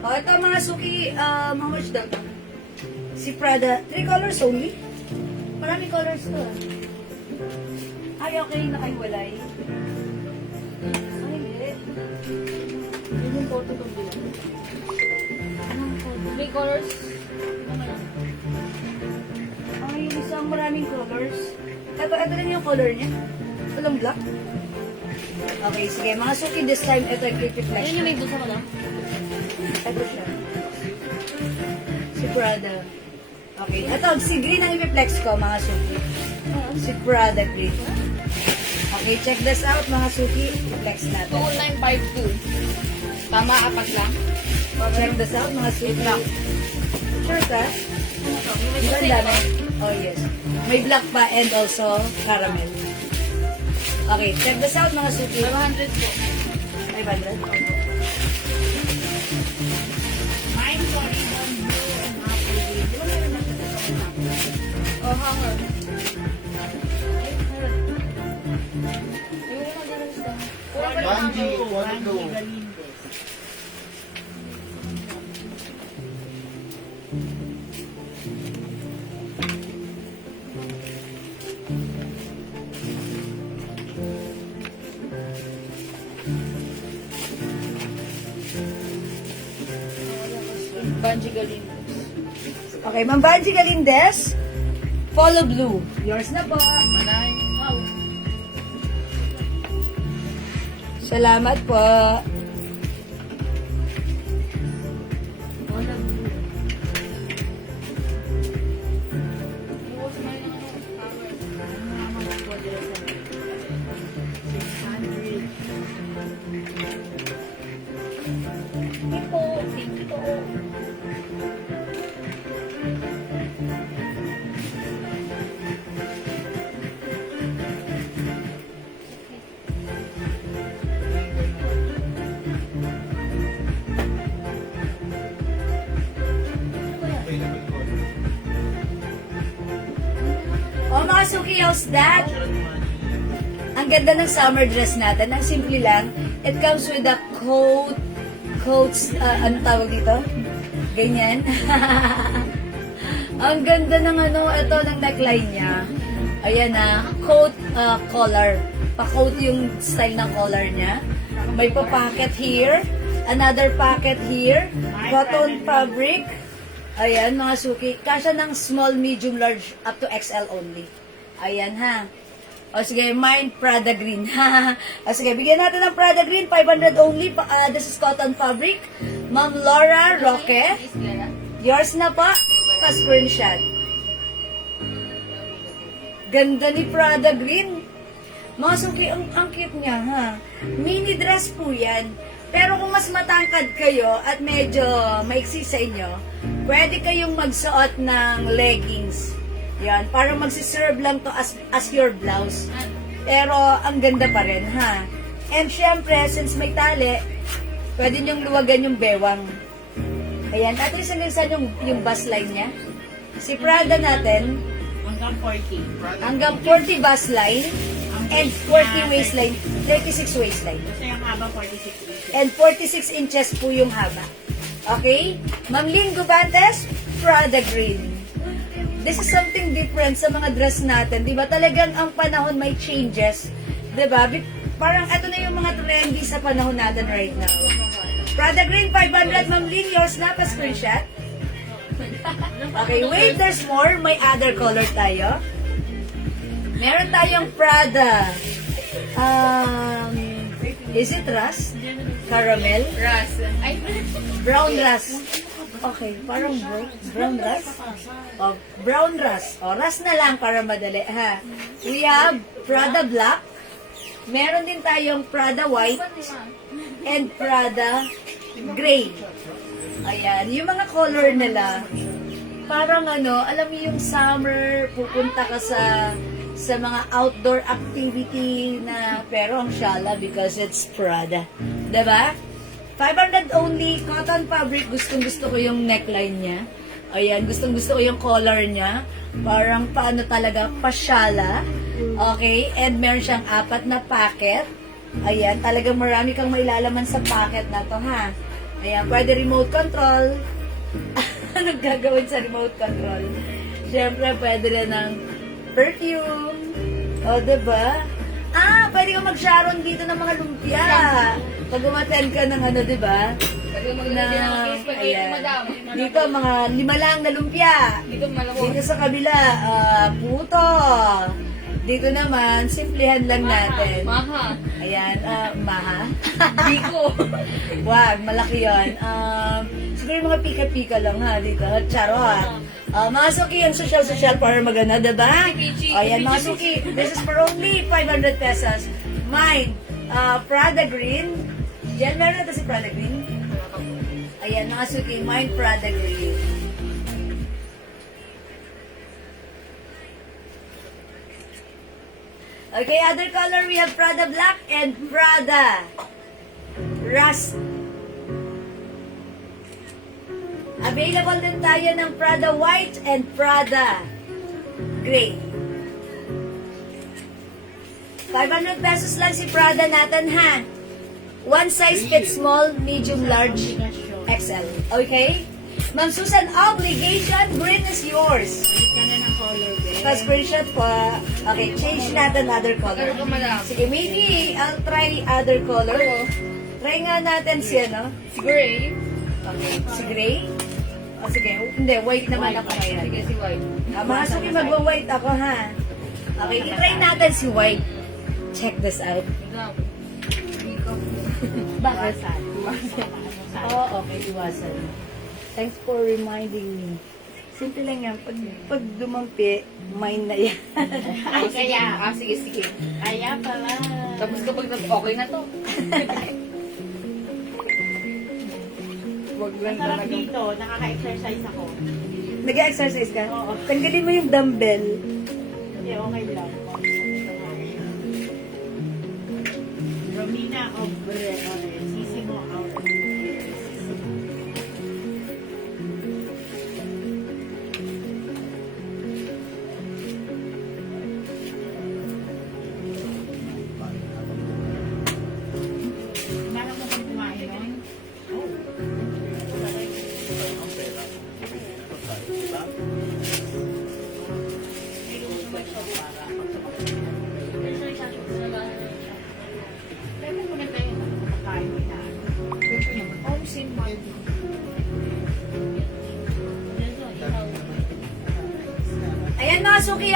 O, ito mga suki, how much daw to? Si Prada, 3 colors only? Marami colors to ah. Ay, okay, nakaiwalay. Ay, hindi. Yun yung photo ko bilang. Anong photo? 3 colors. Ay, isang maraming colors. Ito lang yung color niya. Walang black. Okay, sige. Mga suki, this time, ito yung flash. Ayun yung may gusto ko lang. Ito siya. Si Prada. Okay. Ito, si green ang i-flex ko, mga suki. Si Prada green. Okay, check this out, mga suki. I-flex natin. 2952. Tama, 4 lang. Check this out, mga suki. Sure ka? May Ang dami. Oh, yes. May black pa and also caramel. Okay, check this out, mga suki. 500 po. 500? Mine for ribbon blue and apple green. Di ba meron na ito sa apple? Oh, hanger. Ay, meron. Ayun yung madalas lang. Banji, polo blue. Galindez. Banji Galindez. Okay, Ma'am Banji Galindez. Polo blue. Yours na po. Manay. Wow. Salamat po. Wala. Iwas na yun ang hanger. Ito, thank you. Suki, how's that? Ang ganda ng summer dress natin. Ang simple lang. It comes with a coats, ano tawag dito? Ganyan. Ang ganda ng ito ng neckline niya. Ayan na, coat collar. Pa-coat yung style ng collar niya. May pa-pocket here. Another pocket here. Cotton fabric. Ayan, mga suki. Kasya ng small, medium, large, up to XL only. Ayan, ha. O sige, mine, Prada Green. O sige, bigyan natin ng Prada Green. 500 only. This is cotton fabric. Ma'am Laura Roque. Yours na po. Pa-screenshot. Ganda ni Prada Green. Mga suki, ang cute niya, ha. Mini dress po yan. Pero kung mas matangkad kayo at medyo maiksi sa inyo, pwede kayong magsuot ng leggings. Yan, parang magsiserve lang to as your blouse. Pero ang ganda pa rin, ha. And syempre, since may tali, pwede nyong luwagan yung bewang. Ayan, at least yung bust line niya. Si Prada natin, Hanggang 40. hanggang 40 bust line and 40 waistline, 36 waistline. Kasi yung haba 46 inches. And 46 inches po yung haba. Okay? Ma'am Lynn Gubantes, Prada Green. This is something different sa mga dress natin. Di ba talagang ang panahon may changes? Di ba? Parang ito na yung mga trendy sa panahon natin right now. Prada Green, 500. Ma'am Lynn, yours na pa screenshot. Okay, wait, there's more. May other color tayo. Meron tayong Prada. Is it rust? Caramel? Ras. Ay, Brown rust. Okay, parang brown rust. Oh, brown rust. Oh, rust na lang para madali, ha. We have Prada Black. Meron din tayong Prada White and Prada Gray. Ayan, yung mga color nila, parang alam mo yung summer, pupunta ka sa mga outdoor activity na, pero ang syala because it's Prada. Diba? 500 only, cotton fabric. Gustong-gusto ko yung neckline niya. Ayan, gustong-gusto ko yung collar niya. Parang paano talaga, pasyala. Okay, and meron siyang 4 na packet. Ayan, talagang marami kang mailalaman sa packet na to, ha. Ayan, pwede remote control. Anong gagawin sa remote control? Siyempre, pwede rin ng perfume. O, diba? Pwede ka mag-sharon dito ng mga lumpia. Pag umattend ka ng diba? pwede maglagay ng spaghetti, Ayan. madam. Dito, mga 5 lang na lumpia. Dito malawang. Dito sa kabila, puto. Dito naman, simplihan lang natin. Maha. Ayan, maha. Biko. Wag, malaki yun. Siguro mga pika-pika lang ha dito. Charot. Mga suki, yung social para maganda, diba? Ayan, mga suki, this is for only 500 pesos. Mine, Prada Green. Diyan, meron na to si Prada Green. Ayan, mga suki, mine Prada Green. Okay, other color, we have Prada Black and Prada Rust. Available din tayo ng Prada White and Prada Gray. 500 pesos lang si Prada natin, ha? One size fits small, medium, large, XL. Okay? Ma'am Susan, obligation, green is yours. Balik ka na ng color, babe. Pa-screenshot po. Okay, change natin other color. Ano ka, madam? Sige, maybe I'll try other color. Try nga natin si Si Gray. Okay, si gray. O sige, hindi, white naman ako ngayon. Sige, si White. Mga suki, magwa-white ako, ha? Okay, i-try natin si white. Check this out. Madam. Biko. Bakit? Iwasan. Oh, okay, iwasan. Thanks for reminding me. Simple lang yan. Pag dumampi, mine na yan. Ay, kaya. Sige, sige. Kaya pala. Tapos kapag okay na to. Wag lang Masarap talaga. dito. Nakaka-exercise ako. Nag-exercise ka? Oo. Tanggalin mo yung dumbbell. Hindi, okay lang. Romina Obre. Sisi mo out.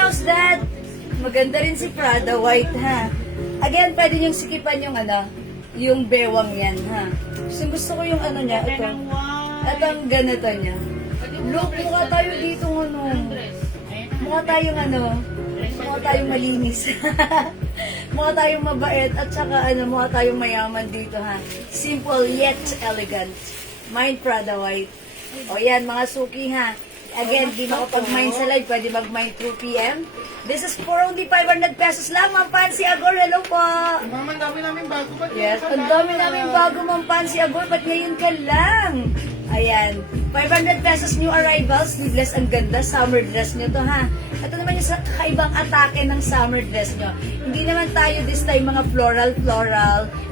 knows that? Maganda rin si Prada White, ha? Again, pwede niyong sikipan yung yung bewang yan, ha? Gusto ko yung niya, ito. Ganda ng white. At ang ganito niya. Look, mukha tayo dito, mukha tayong mukha tayong malinis. Mukha tayong mabait at saka mukha tayong mayaman dito, ha? Simple yet elegant. Mind Prada White. O yan, mga suki, ha? Again, di makapag-mine sa live, pwede mag-mine through PM. This is for only 500 pesos lang, Ma'am Pansy Agor. Hello po! Mama, ang dami namin bago ba? Yes, ang dami namin bago, Ma'am Pansy Agor. Ba't ngayon ka lang? Ayan, 500 pesos new arrivals. Sleeveless, ang ganda. Summer dress nyo to, ha? Ito naman yung kakaibang atake ng summer dress nyo. Hindi naman tayo this time mga floral.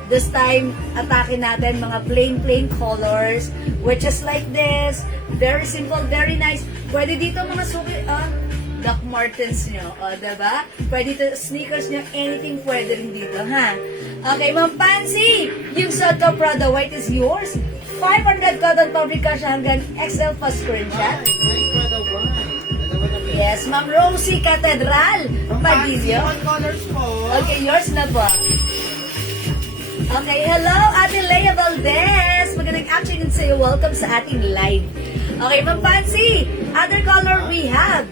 This time, atake natin mga plain colors, which is like this. Very simple, very nice. Pwede dito mga suki, Doc Martens nyo, diba? Pwede dito, sneakers nyo, anything pwede rin dito, ha? Okay, Ma'am Pansy, yung Soto Prada White is yours. 500 cotton fabric siya hanggang XL pa screenshot. Yes, Ma'am Rosie Catedral, Padillo. Colors po. Okay, yours na po. Okay, hello, Ate Lea Valdez. Magandang afternoon sa iyo. Welcome sa ating live. Okay, Ma'am Pansy, other color we have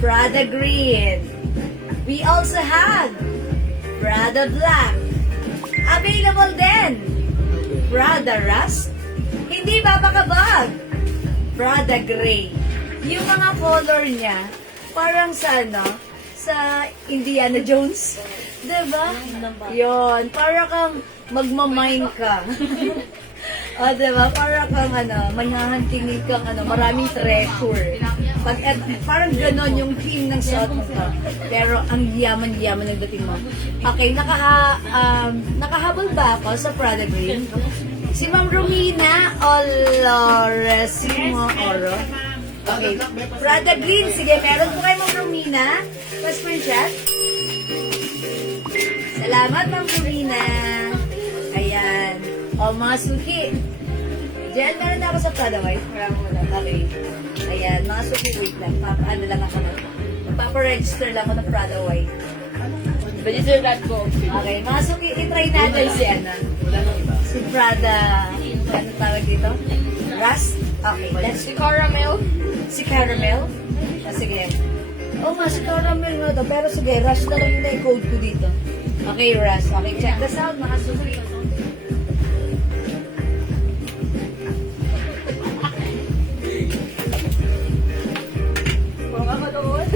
Prada Green. We also have Prada Black. Available din Prada Rust. Hindi babakabag Prada Gray. Yung mga color niya, parang sa sa Indiana Jones. Diba? Yun. Para kang magmamine ka. O, diba? Para kang may hahantingin kang maraming treasure. Parang ganon yung theme ng suot mo ka. Pero ang yaman-yaman ng dating mo. Okay, nakahabol ba ako sa Prada Green? Si Ma'am Romina Oloresimo Oro. Okay. Prada Green. Sige, meron po kay Ma'am Romina. Pa-screenshot. Salamat, Ma'am Romina. Ayan. O, mga suki. Diyan, meron na ako sa Prada White. Okay. Ayan, mga suki, wait lang. Ano lang ako na. Magpapa-register lang ako ng Prada White. Register that ko. Okay, mga suki, itry natin si si Prada, ano tawag dito? Rust? Okay, let's Si Caramel. si Caramel. Sige. Oh, nga, si Caramel nga to. Pero sige, Rust na lang yung code ko dito. Okay, Rust. Okay, check this out, mga suki. Kung ako doon.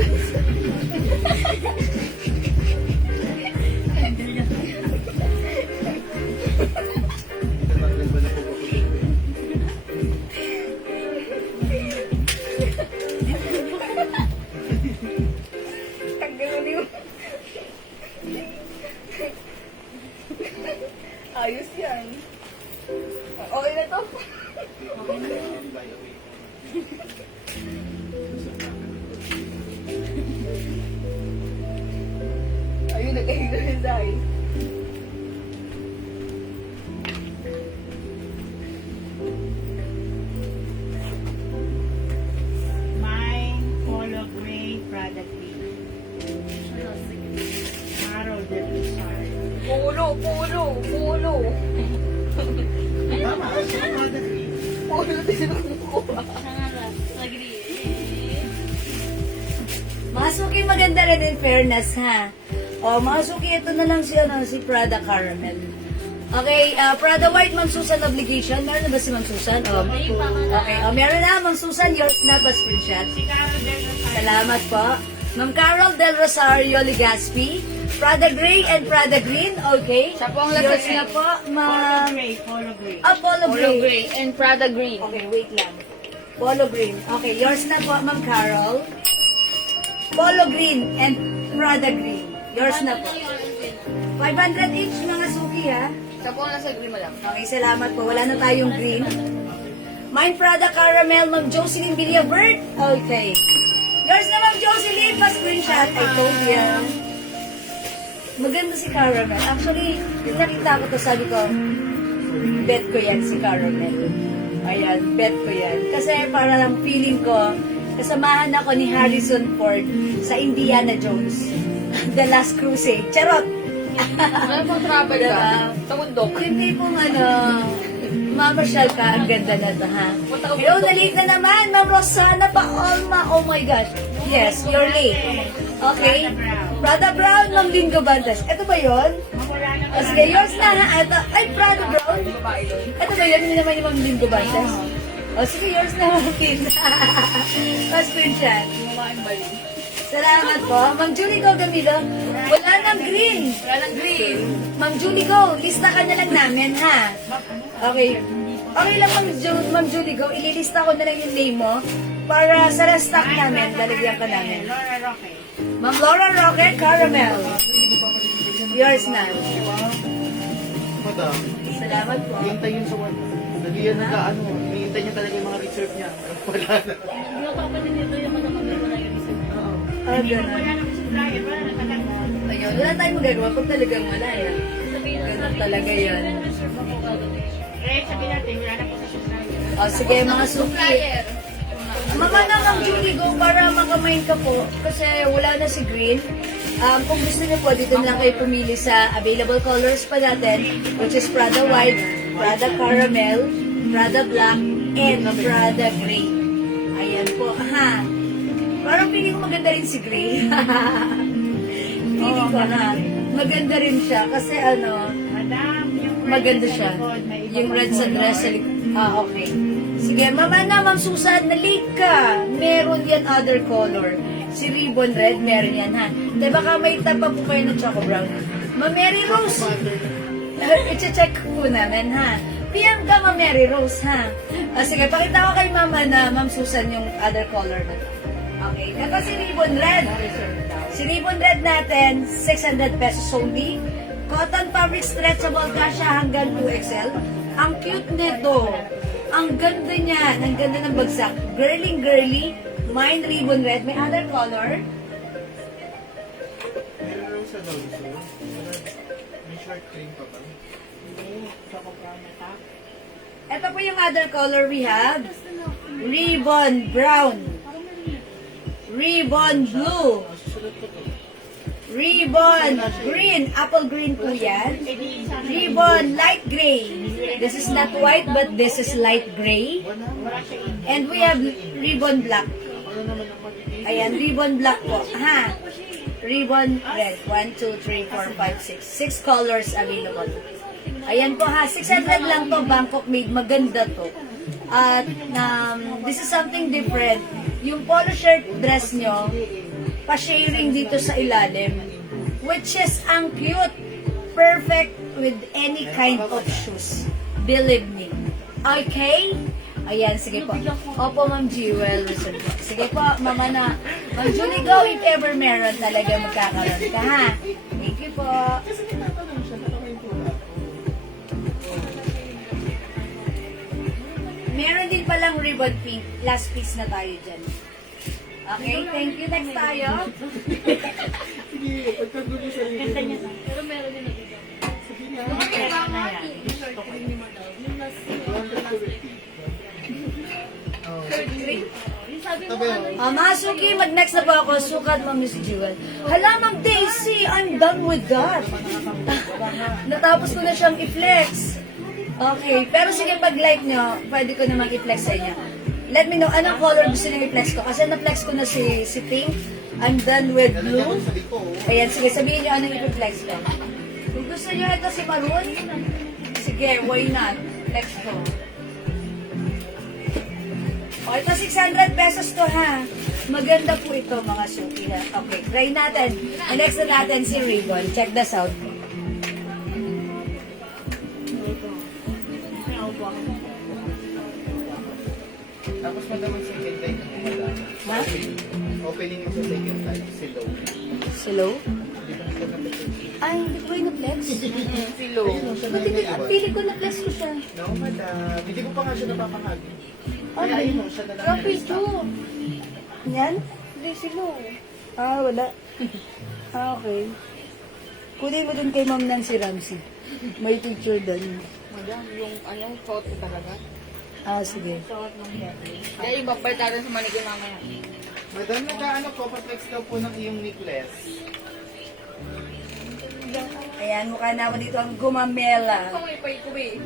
Ayos yan. Okay na to. Ayun, nag-exercise tayo. Mine, Polo Gray, Prada Green. Maro del Rizal. Pulo. Mama, Prada Green. Pulo din ako. Mga suki, maganda rin in fairness, ha? O, mga suki, ito na lang si Prada Caramel. Okay, Prada White, Ma'am Susan obligation. Meron na ba si Ma'am Susan? Okay, meron na, Ma'am Susan, yours na pa screenshot. Si Carol del Rizal. Salamat po. Ma'am Carol Del Rosario Legaspi, Prada Gray and Prada Green, okay? Siya po ang Yours latest na po, Polo Ma'am. Gray, Polo Gray. Polo Polo Gray. Gray and Prada Green. Okay, wait lang. Polo Green. Okay, yours na po, Ma'am Carol. Polo Green and Prada Green. Yours na po. 500 each, mga suki, ha? Siya po ang nasa green mo lang. Okay, salamat po. Wala na tayong green. Mine Prada Caramel, Ma'am Jocelyn Villabert. Okay. Yours na, Ma'am Jocelyn. Pa-screenshot. I told ya. Maganda si Caramel. Actually, yung nakita ko to, sabi ko, bet ko yan si Caramel. Ayan, bet ko yan. Kasi para lang feeling ko, kasamahan ako ni Harrison Ford sa Indiana Jones. The Last Crusade. Charot! Ano pang travel ka? Diba? Sa bundok. Hindi pong mamasyal ka, ang ganda na to, ha? Punta ka Hello, bundok. na-late na naman, Ma'am Rosana Paolma. Oh my gosh. Yes, you're late. Okay. Prada Brown, Ma'am Lingo Bandas. Ito ba yun? Mawala na O sige, yours na, ha? Ito, ay, Prada Brown. Babae yun. Ito ba yun? Hindi naman yung Ma'am Lingo Bandas. O sige, yours na, Ma'am Kim. Mas screenshot. Kumain ba yun? Salamat po. Ma'am Julie Go Gamilo. Wala nang green. Wala nang green. Ma'am Julie Go, lista ka na lang namin, ha? Okay. Okay lang, Ma'am Julie Go. Ililista ko na lang yung name mo para sa restock namin, lalagyan ka namin. Laura Roque. Ma'am Laura Roque, Caramel. Yours na. Madam, Salamat po. hintay yun sa one. Nagiyan na ano, hinihintay niya talaga yung mga reserve niya. Wala na. Hindi ko papanin nito yung mga wala yung isa. Ah, Hindi ko ganun. wala na supplier, wala na tatangon. Ayun, wala tayong magagawa pag talagang wala yan. Ganun talaga yan. Eh, sabi natin, wala na po sa supplier. O sige, mga suki. Flyer. Mama na Ma'am Julie Go para makamain ka po kasi wala na si Green. Kung gusto niyo po, dito na lang kayo pumili sa available colors pa natin, which is Prada White, Prada Caramel, Prada Black, and Prada Gray. Ayan po, ha. Parang feeling ko maganda rin si Gray. Feeling ko, ha. Maganda rin siya kasi Madam, yung red maganda sa siya. likod, may iba Yung pang red sa color. dress sa likod. Ah, okay. Sige, mama na, Ma'am Susan, na-late ka. Meron yan other color. Si Ribbon Red, meron yan, ha? Di baka may tapa po kayo ng Choco Brown. Ma'am Mary Rose, i-check po namin, ha? PM ka, Ma'am Mary Rose, ha? Sige, pakita ko kay mama na, Ma'am Susan, yung other color na to. Okay, ito si Ribbon Red. Si Ribbon Red natin, 600 pesos only. Cotton fabric stretchable kasha hanggang 2XL. Ang cute nito. Ang ganda niya. Ang ganda ng bagsak. Girly. Mine Ribbon Red. May other color. Meron sa daw gusto. May short cream pa ba? Hindi, Choco Brown na top. Ito po yung other color we have. Ribbon Brown. Ribbon Blue. Ribbon Green. Apple green po yan. Eh, di sa akin, Ribbon Light Gray. This is not white but this is light gray. wala siya in. And we have Ribbon Black. Ano naman ang magiging? Ayan, Ribbon Black po. Ha? Ribbon Red. 1, 2, 3, 4, 5, 6. 6 colors available. Ayan po ha. 600 lang to. Bangkok made. Maganda to. At this is something different. Yung polo shirt dress nyo, pa-sharing dito sa ilalim. Which is ang cute. Perfect with any kind of shoes. Believe me. Okay? Ayan, sige po. Opo, Ma'am Jewel. Listen po. Sige po, mama na. Ma'am Julie, go if ever meron talaga magkakaroon ka, ha? Thank you po. Kasi may tatanong siya, talaga yung pula. Meron din palang ribbon pink. Last piece na tayo dyan. Okay, thank you. Next tayo. Sige, pagkagulo sa rin. Ganda niya. Pero meron din na dito. Sige na. Yung Kaya kaya na nga, yan. yung short cream ni Madam. Yung last Oh. third grade. Yung sabi mo, Tabi, ano, Masuki, mag-next na po ako. Sukat mo, Miss Jewel. Hala, Ma'am Daisy, I'm done with that. Natapos ko na siyang i-flex. Okay, pero sige, pag-like nyo, pwede ko namang i-flex sa inyo. Let me know, anong color gusto nyo i-flex ko? Kasi na-flex ko na si pink. I'm done with blue. sabi ko, Ayan, sige, sabihin nyo anong i-flex ko. Kung gusto nyo ito si maroon, sige, why not? Flex ko. O, ito 600 pesos to ha. Maganda po ito mga suki na. Okay, try natin. And next na natin si Ribbon. Check this out. tapos madam ang second time na madam. Ha? Opening yung sa second time, si Low. Slow? Di ba siya na-flex? Ay, hindi ko yung na-flex. silo. Ba't hindi? Pili ko na-flex ko siya. No, madam. Hindi ko pa nga siya napapangagi. Ano? Kaya ayun, siya na lang. Rapid to. Yan? Hindi, silo. Ah, wala. Ah, okay. Kunin mo dun kay Ma'am Nancy Ramsey. May picture dun. Madam, yung ano, photo talaga. Sige. Suot ng Henry. Kaya yung babalik natin sa manigin mamaya. Madam, nagkaano po, pa-flex daw po ng iyong necklace. Ayan, mukha naman dito ang gumamela. Ako may pay ko eh.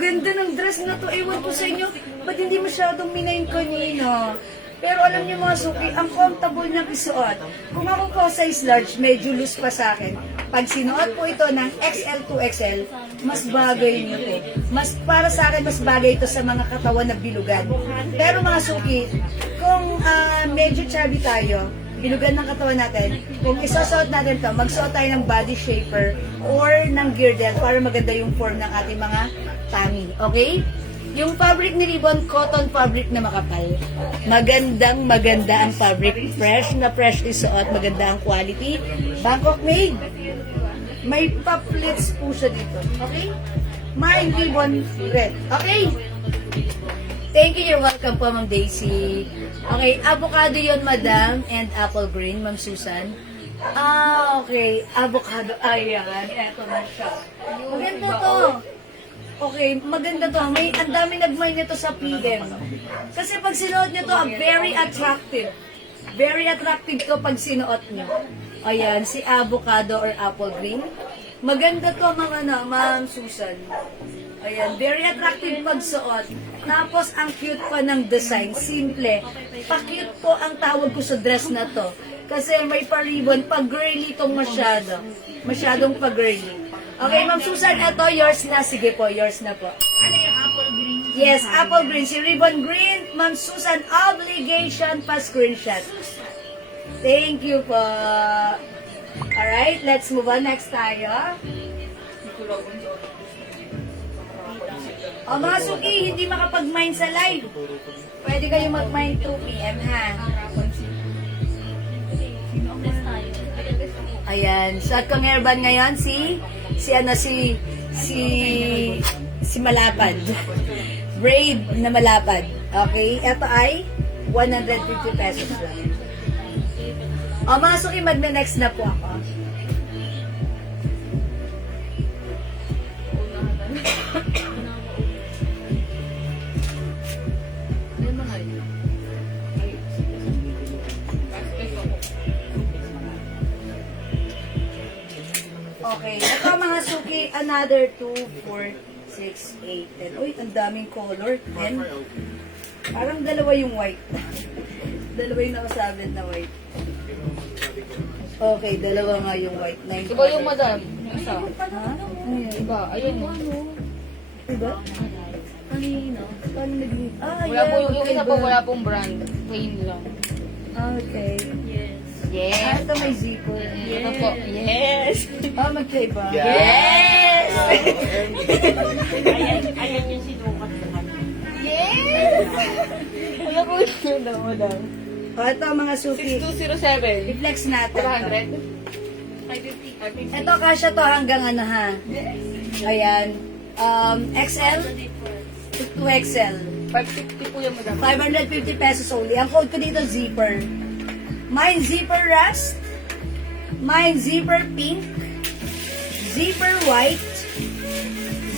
Ganda ng dress na to. Ewan ko sa inyo, ba't hindi masyadong minayin kanina? Pero alam niyo mga suki, ang comfortable niyang isuot. Kung ako po size large, medyo loose pa sa akin. Pag sinuot po ito ng XL to XL, mas bagay niyo po. Mas, para sa akin, mas bagay ito sa mga katawan na bilugan. Pero mga suki, kung medyo chubby tayo, bilugan ng katawan natin, kung isasuot natin ito, magsuot tayo ng body shaper or ng girdle para maganda yung form ng ating mga tummy. Okay? Yung fabric ni Ribbon, cotton fabric na makapal. Magandang maganda ang fabric. Fresh na fresh isuot. Maganda ang quality. Bangkok made. May paplets po siya dito. Okay? My Ribbon red. Okay? Thank you. You're welcome po, Ma'am Daisy. Okay. Avocado yon madam. And apple green, Ma'am Susan. Okay. Avocado. Ayan. Eto na siya. Maganda to. Okay, maganda to. May ang dami nagmay nito sa PDEM. Kasi pag sinuot nyo to, very attractive. Very attractive to pag sinuot nyo. Ayan, si avocado or apple green. Maganda to mga Ma'am Susan. Ayan, very attractive pag suot. Tapos, ang cute pa ng design. Simple. Pa-cute po ang tawag ko sa dress na to. Kasi may pa-ribbon. Pa-girly itong masyado. Masyadong pa-girly. Okay, Ma'am Susan, ito yours na. Sige po, yours na po. Ano yung apple green? Yes, apple green. Si Ribbon Green, Ma'am Susan, obligation pa screenshot. Thank you po. Alright, let's move on. Next tayo. O mga suki, hindi makapag-mine sa live. Pwede kayo mag-mine 2 p.m. ha. Ayan, shot kong hairband ngayon si Malapad. Brave na Malapad. Okay, ito ay 150 pesos lang. O mga suki, magna-next na po ako. Okay, ito mga suki, another 2, 4, 6, 8, 10. Uy, ang daming color. 10. Parang dalawa yung white. Dalawa yung nakasabit na white. Okay, dalawa nga yung white. 9. Iba yung madam. Yung isa. Ha? Ano yun? Iba. Ayun. Diba? Kanino? Paano nag- Wala po yung isa po, wala pong brand. Plain lang. Okay. Yes. Yes. Ito may zipper. Ito po. Yes. Magkaiba. Yes! Ayan yung sinukat sa kanya. Yes! Wala po yung daw, madam. Ito mga suki. 6207. I-flex natin. 400. Ito kasya to hanggang ano ha. Ayan. XL to XL. 550 po yung madam. 550 pesos only. Ang code ko dito, zipper. Mine zipper rust. Mine zipper pink. Zipper white.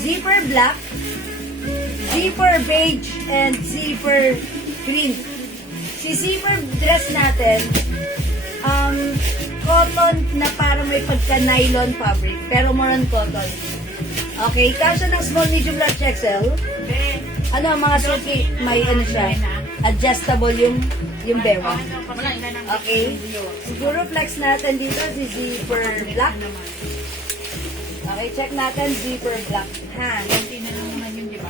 Zipper black. Zipper beige. And zipper green. Si zipper dress natin, cotton na parang may pagka-nylon fabric. Pero more on cotton. Okay, kasya ng small, medium, large, XL. Ano, mga suki, may ano siya, adjustable yung bewa. Okay. Siguro flex natin dito si zipper black. Okay, check natin zipper black. Ha?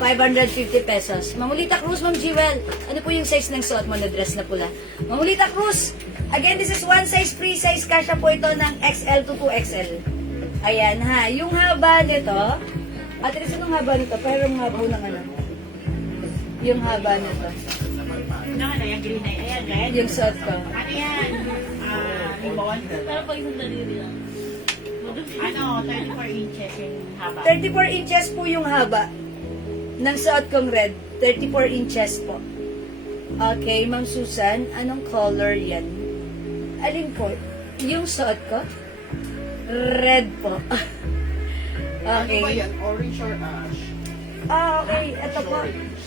550 pesos. Mamulita Cruz, Ma'am Jewel. Ano po yung size ng suot mo na dress na pula? Mamulita Cruz. Again, this is one size, free size. Kasya po ito ng XL to 2XL. Ayan ha. Yung haba nito, at least anong haba nito? Pero yung haba ng ano? Yung haba nito. Ano yung green ay? Ayan, red. Yung suot ko. Ano yan? Ribbon? Pero pag isang daliri lang. Ano, 34 inches yung haba. 34 inches po yung haba ng suot kong red. 34 inches po. Okay, Ma'am Susan, anong color yan? Alin po? Yung suot ko? Red po. Ano Okay. ba yan? Orange or ash? Ah, okay. Ito po. Orange.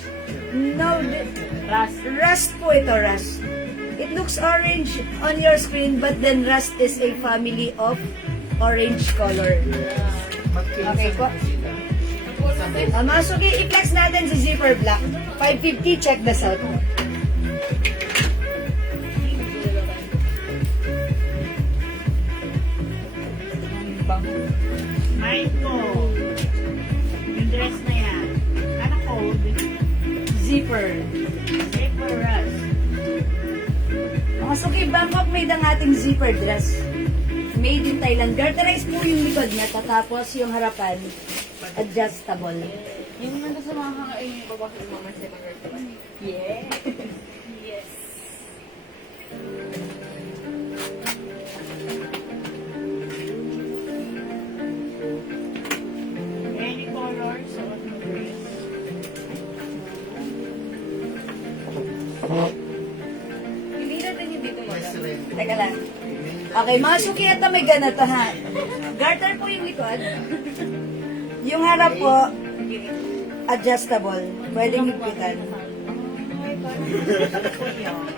No, rust po ito, rust. It looks orange on your screen, but then rust is a family of orange color. Magpinsan Okay po. sila. Masuki, i-flex natin si Zipper Black. 550, check this out. Mine ko. Yung dress na yan. Ano code? Zipper. Zipper Rush. Masuki, Bangkok made ang ating zipper dress. Made in Thailand. Garterized po yung likod niya, tapos yung harapan, adjustable. Yung nanda sa mga kakain yung babaki ng mga sa mga Yeah. Yes. Any color, suot mo dress. Hindi natin yung dito May madam. red. Teka lang. Okay, mga suki, ito may ganito ha. Garter po yung likod. Yung harap po, adjustable. Pwedeng higpitan.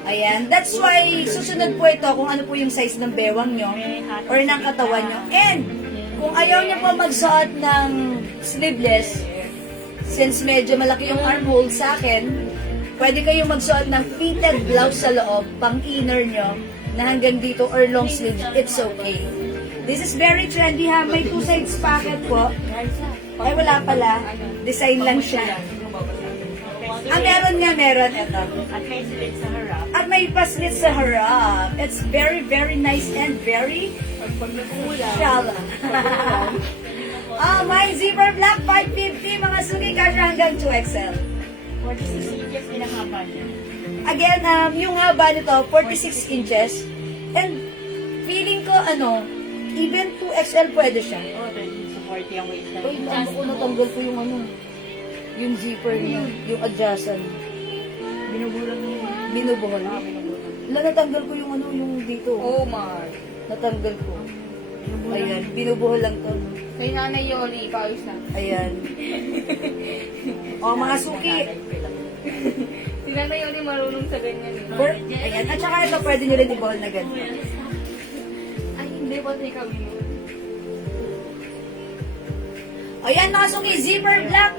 Ayan. That's why, susunod po ito kung ano po yung size ng bewang nyo or ng katawan nyo. And, kung ayaw nyo po magsuot ng sleeveless, since medyo malaki yung armhole sa akin, pwede kayong magsuot ng fitted blouse sa loob, pang inner nyo, na hanggang dito or long sleeve, it's okay. This is very trendy ha. May two sides pocket po. Ay, wala pala. Design lang siya. Ah, meron nga, meron. Ito. At may slit sa harap. At may paslit sa harap. It's very, very nice and very shala. Ah, my zipper black 550. Mga suki kasha hanggang 2XL. 46 inches pinakaba niya. Again, yung haba nito, 46 inches. And feeling ko, even 2XL pwede siya. Oh, pwede support yung waistline. Uy, ang ko natanggal ko yung yung zipper niya, yung adjacent. Binubulang niya. Binubuhol. Wala, natanggal ko yung yung dito. Oh my. Natanggal ko. Ayan, binubuhol lang to. Kay Nanay Yoli, paayos na. Ayan. O, mga suki. Si Nanay Yoli marunong sa ganyan eh. Ayan, at saka ito pwede nyo rin i-ball na ganito. Ay, hindi pa kami nun. Ayan, mga suki, zipper black.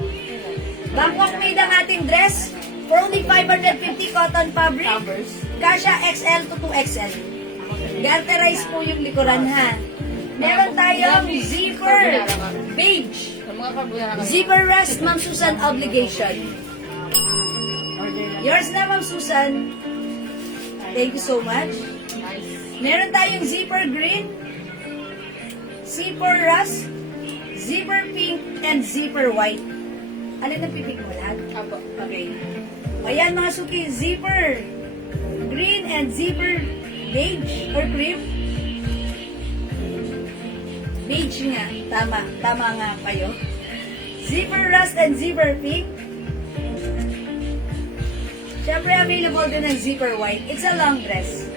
Bangkok made ang ating dress for only 550 cotton fabric. Kasha XL to 2XL. Garterized po yung likuran ha. Meron tayong zipper beige. Sa mga carbonara kami. Zipper rest, Ma'am Susan, obligation. Yours na, Ma'am Susan. Thank you so much. Nice. Meron tayong zipper green, zipper rust, zipper pink, and zipper white. Ano na pipig mo lahat? Apo. Okay. Ayan mga suki, zipper green and zipper beige or cream. Beige nga. Tama. Tama nga kayo. Zipper rust and zipper pink. Siyempre, available din ng zipper white. It's a long dress.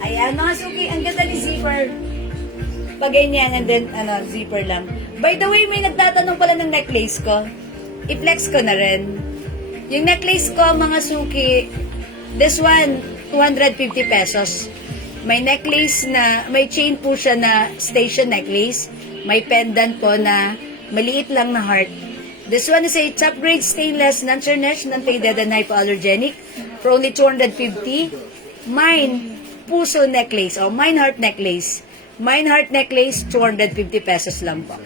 Ayan, mga suki, ang ganda ni zipper. Pag ganyan, and then, zipper lang. By the way, may nagtatanong pala ng necklace ko. I-flex ko na rin. Yung necklace ko, mga suki, this one, 250 pesos. May necklace na, may chain po siya na station necklace. May pendant po na maliit lang na heart. This one is a top grade stainless, non-tarnished, non-faded, and hypoallergenic for only 250. Mine, puso necklace, o mine heart necklace. Mine heart necklace, 250 pesos lang po.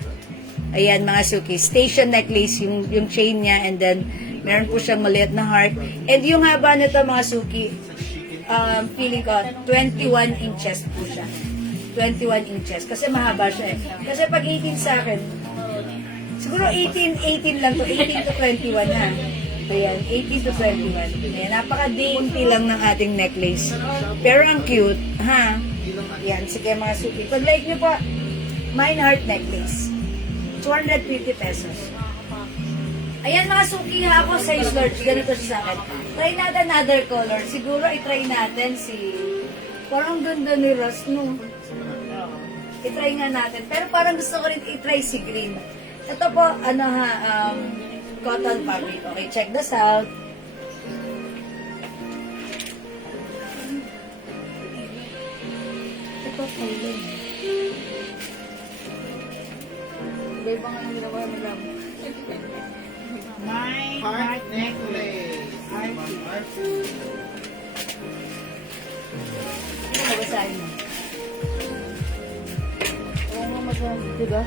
Ayan mga suki, station necklace, yung chain niya, and then meron po siyang maliit na heart. And yung haba nito mga suki, feeling ko, 21 inches po siya. 21 inches. Kasi mahaba siya eh. Kasi pag 18 sa akin, siguro 18 lang to. 18 to 21 ha. Ayan, 18 to 21. Ayan, napaka-dainty lang ng ating necklace. Pero ang cute, ha? Ayan, sige mga suki. Pag like nyo po, mine heart necklace. 250 pesos. Ayan mga suki nga ako sa large. Ganito siya sa akin. Try natin another color. Siguro i-try natin si... Parang ganda ni Ross, no? I-try nga natin. Pero parang gusto ko rin i-try si green. Ito po, ano ha, cotton fabric. Okay, check this out. Ito, color. Iba ibang ano ginawa mo lang. My Heart necklace. Heart. Heart. Ito, mabasahin mo. Oo nga masyado, diba?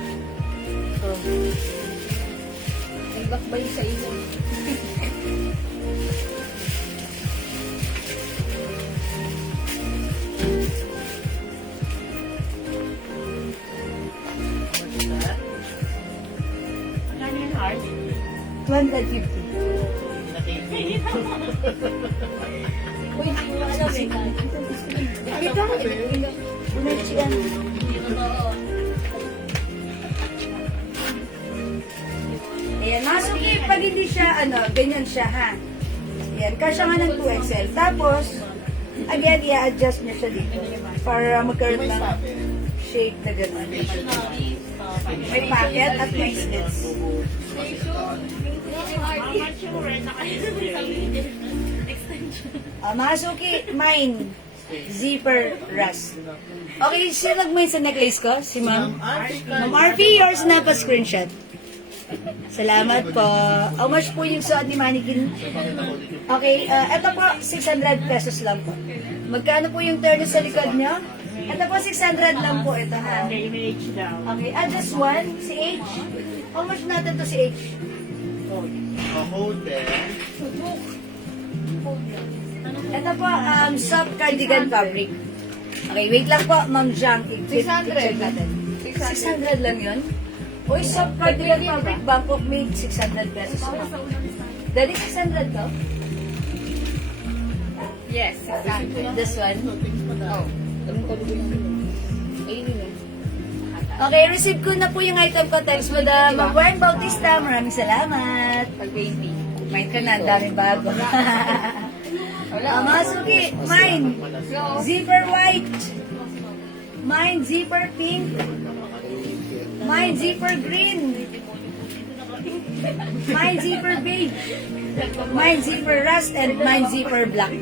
So, nagbakbay sa iyo. Ano yung heart? 150. Uy, hindi mo alam eh. Ito, bunachian. Ayan, mga suki, pag hindi siya, ganyan siya, ha? Ayan, kasya nga ng 2XL. Tapos, again, i-adjust niya siya dito para magkaroon May ng sabi. shape na gano'n. May pocket at may slits. Mama sure, Mga suki, mine, zipper rust. Okay, sino nag-mine sa necklace ko? Si Ma'am? Ma'am Arfi, yours na pa screenshot. Salamat po. How much po yung suot ni Mannequin? Okay, ito po, 600 pesos lang po. Magkano po yung turn sa likod niyo? Ito po, 600 lang po ito, ha? the image daw. Okay, just one, si H. How much natin to si H? A holder. Ito po, soft cardigan fabric. Okay, wait lang po, Ma'am Jang. 600 natin. 600. 600 lang yun? Uy, soft cardigan fabric, Bangkok made 600 pesos lang. Daddy, 600 to? Yes, 600. This one? Oh, anong kalubo naman yun? Ayun yun eh. Okay, receive ko na po yung item ko. Thanks, Madam Gwen Bautista. Maraming salamat. Pag baby. Kumain ka na, ang daming bago. Wala. Mga suki, mine, zipper white. Mine, zipper pink. Mine, zipper green. Mine, zipper beige. Mine, zipper rust. And mine, zipper black.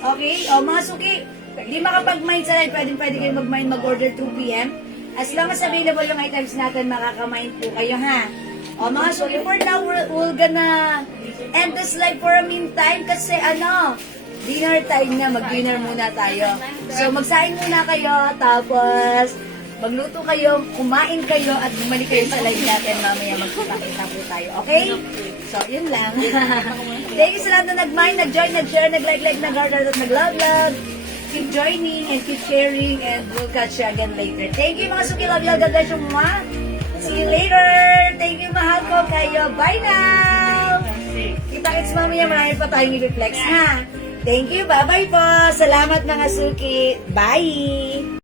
Okay? O, mga suki, di makapag-mine sa live. Pwede kayo mag-mine, mag-order 2 p.m. As long as available yung items natin, makaka-mine po kayo, ha? O, mga suki, for now, we're gonna end this live for a meantime kasi dinner time na, mag-dinner muna tayo. So, magsaing muna kayo, tapos magluto kayo, kumain kayo, at bumalik kayo sa live natin. Mamaya magkita po tayo, okay? So, yun lang. Thank you sa lahat na nag-mind, nag-join, nag-share, nag-like, nag-heart, at nag-love. Keep joining and keep sharing, and we'll catch you again later. Thank you, mga suki. Love you all. God bless you, mwah. See you later. Thank you, mahal ko kayo. Bye now. Kita-kits mamaya, marami pa tayong i-reflex, ha? Thank you. Bye-bye po. Salamat, mga suki. Bye.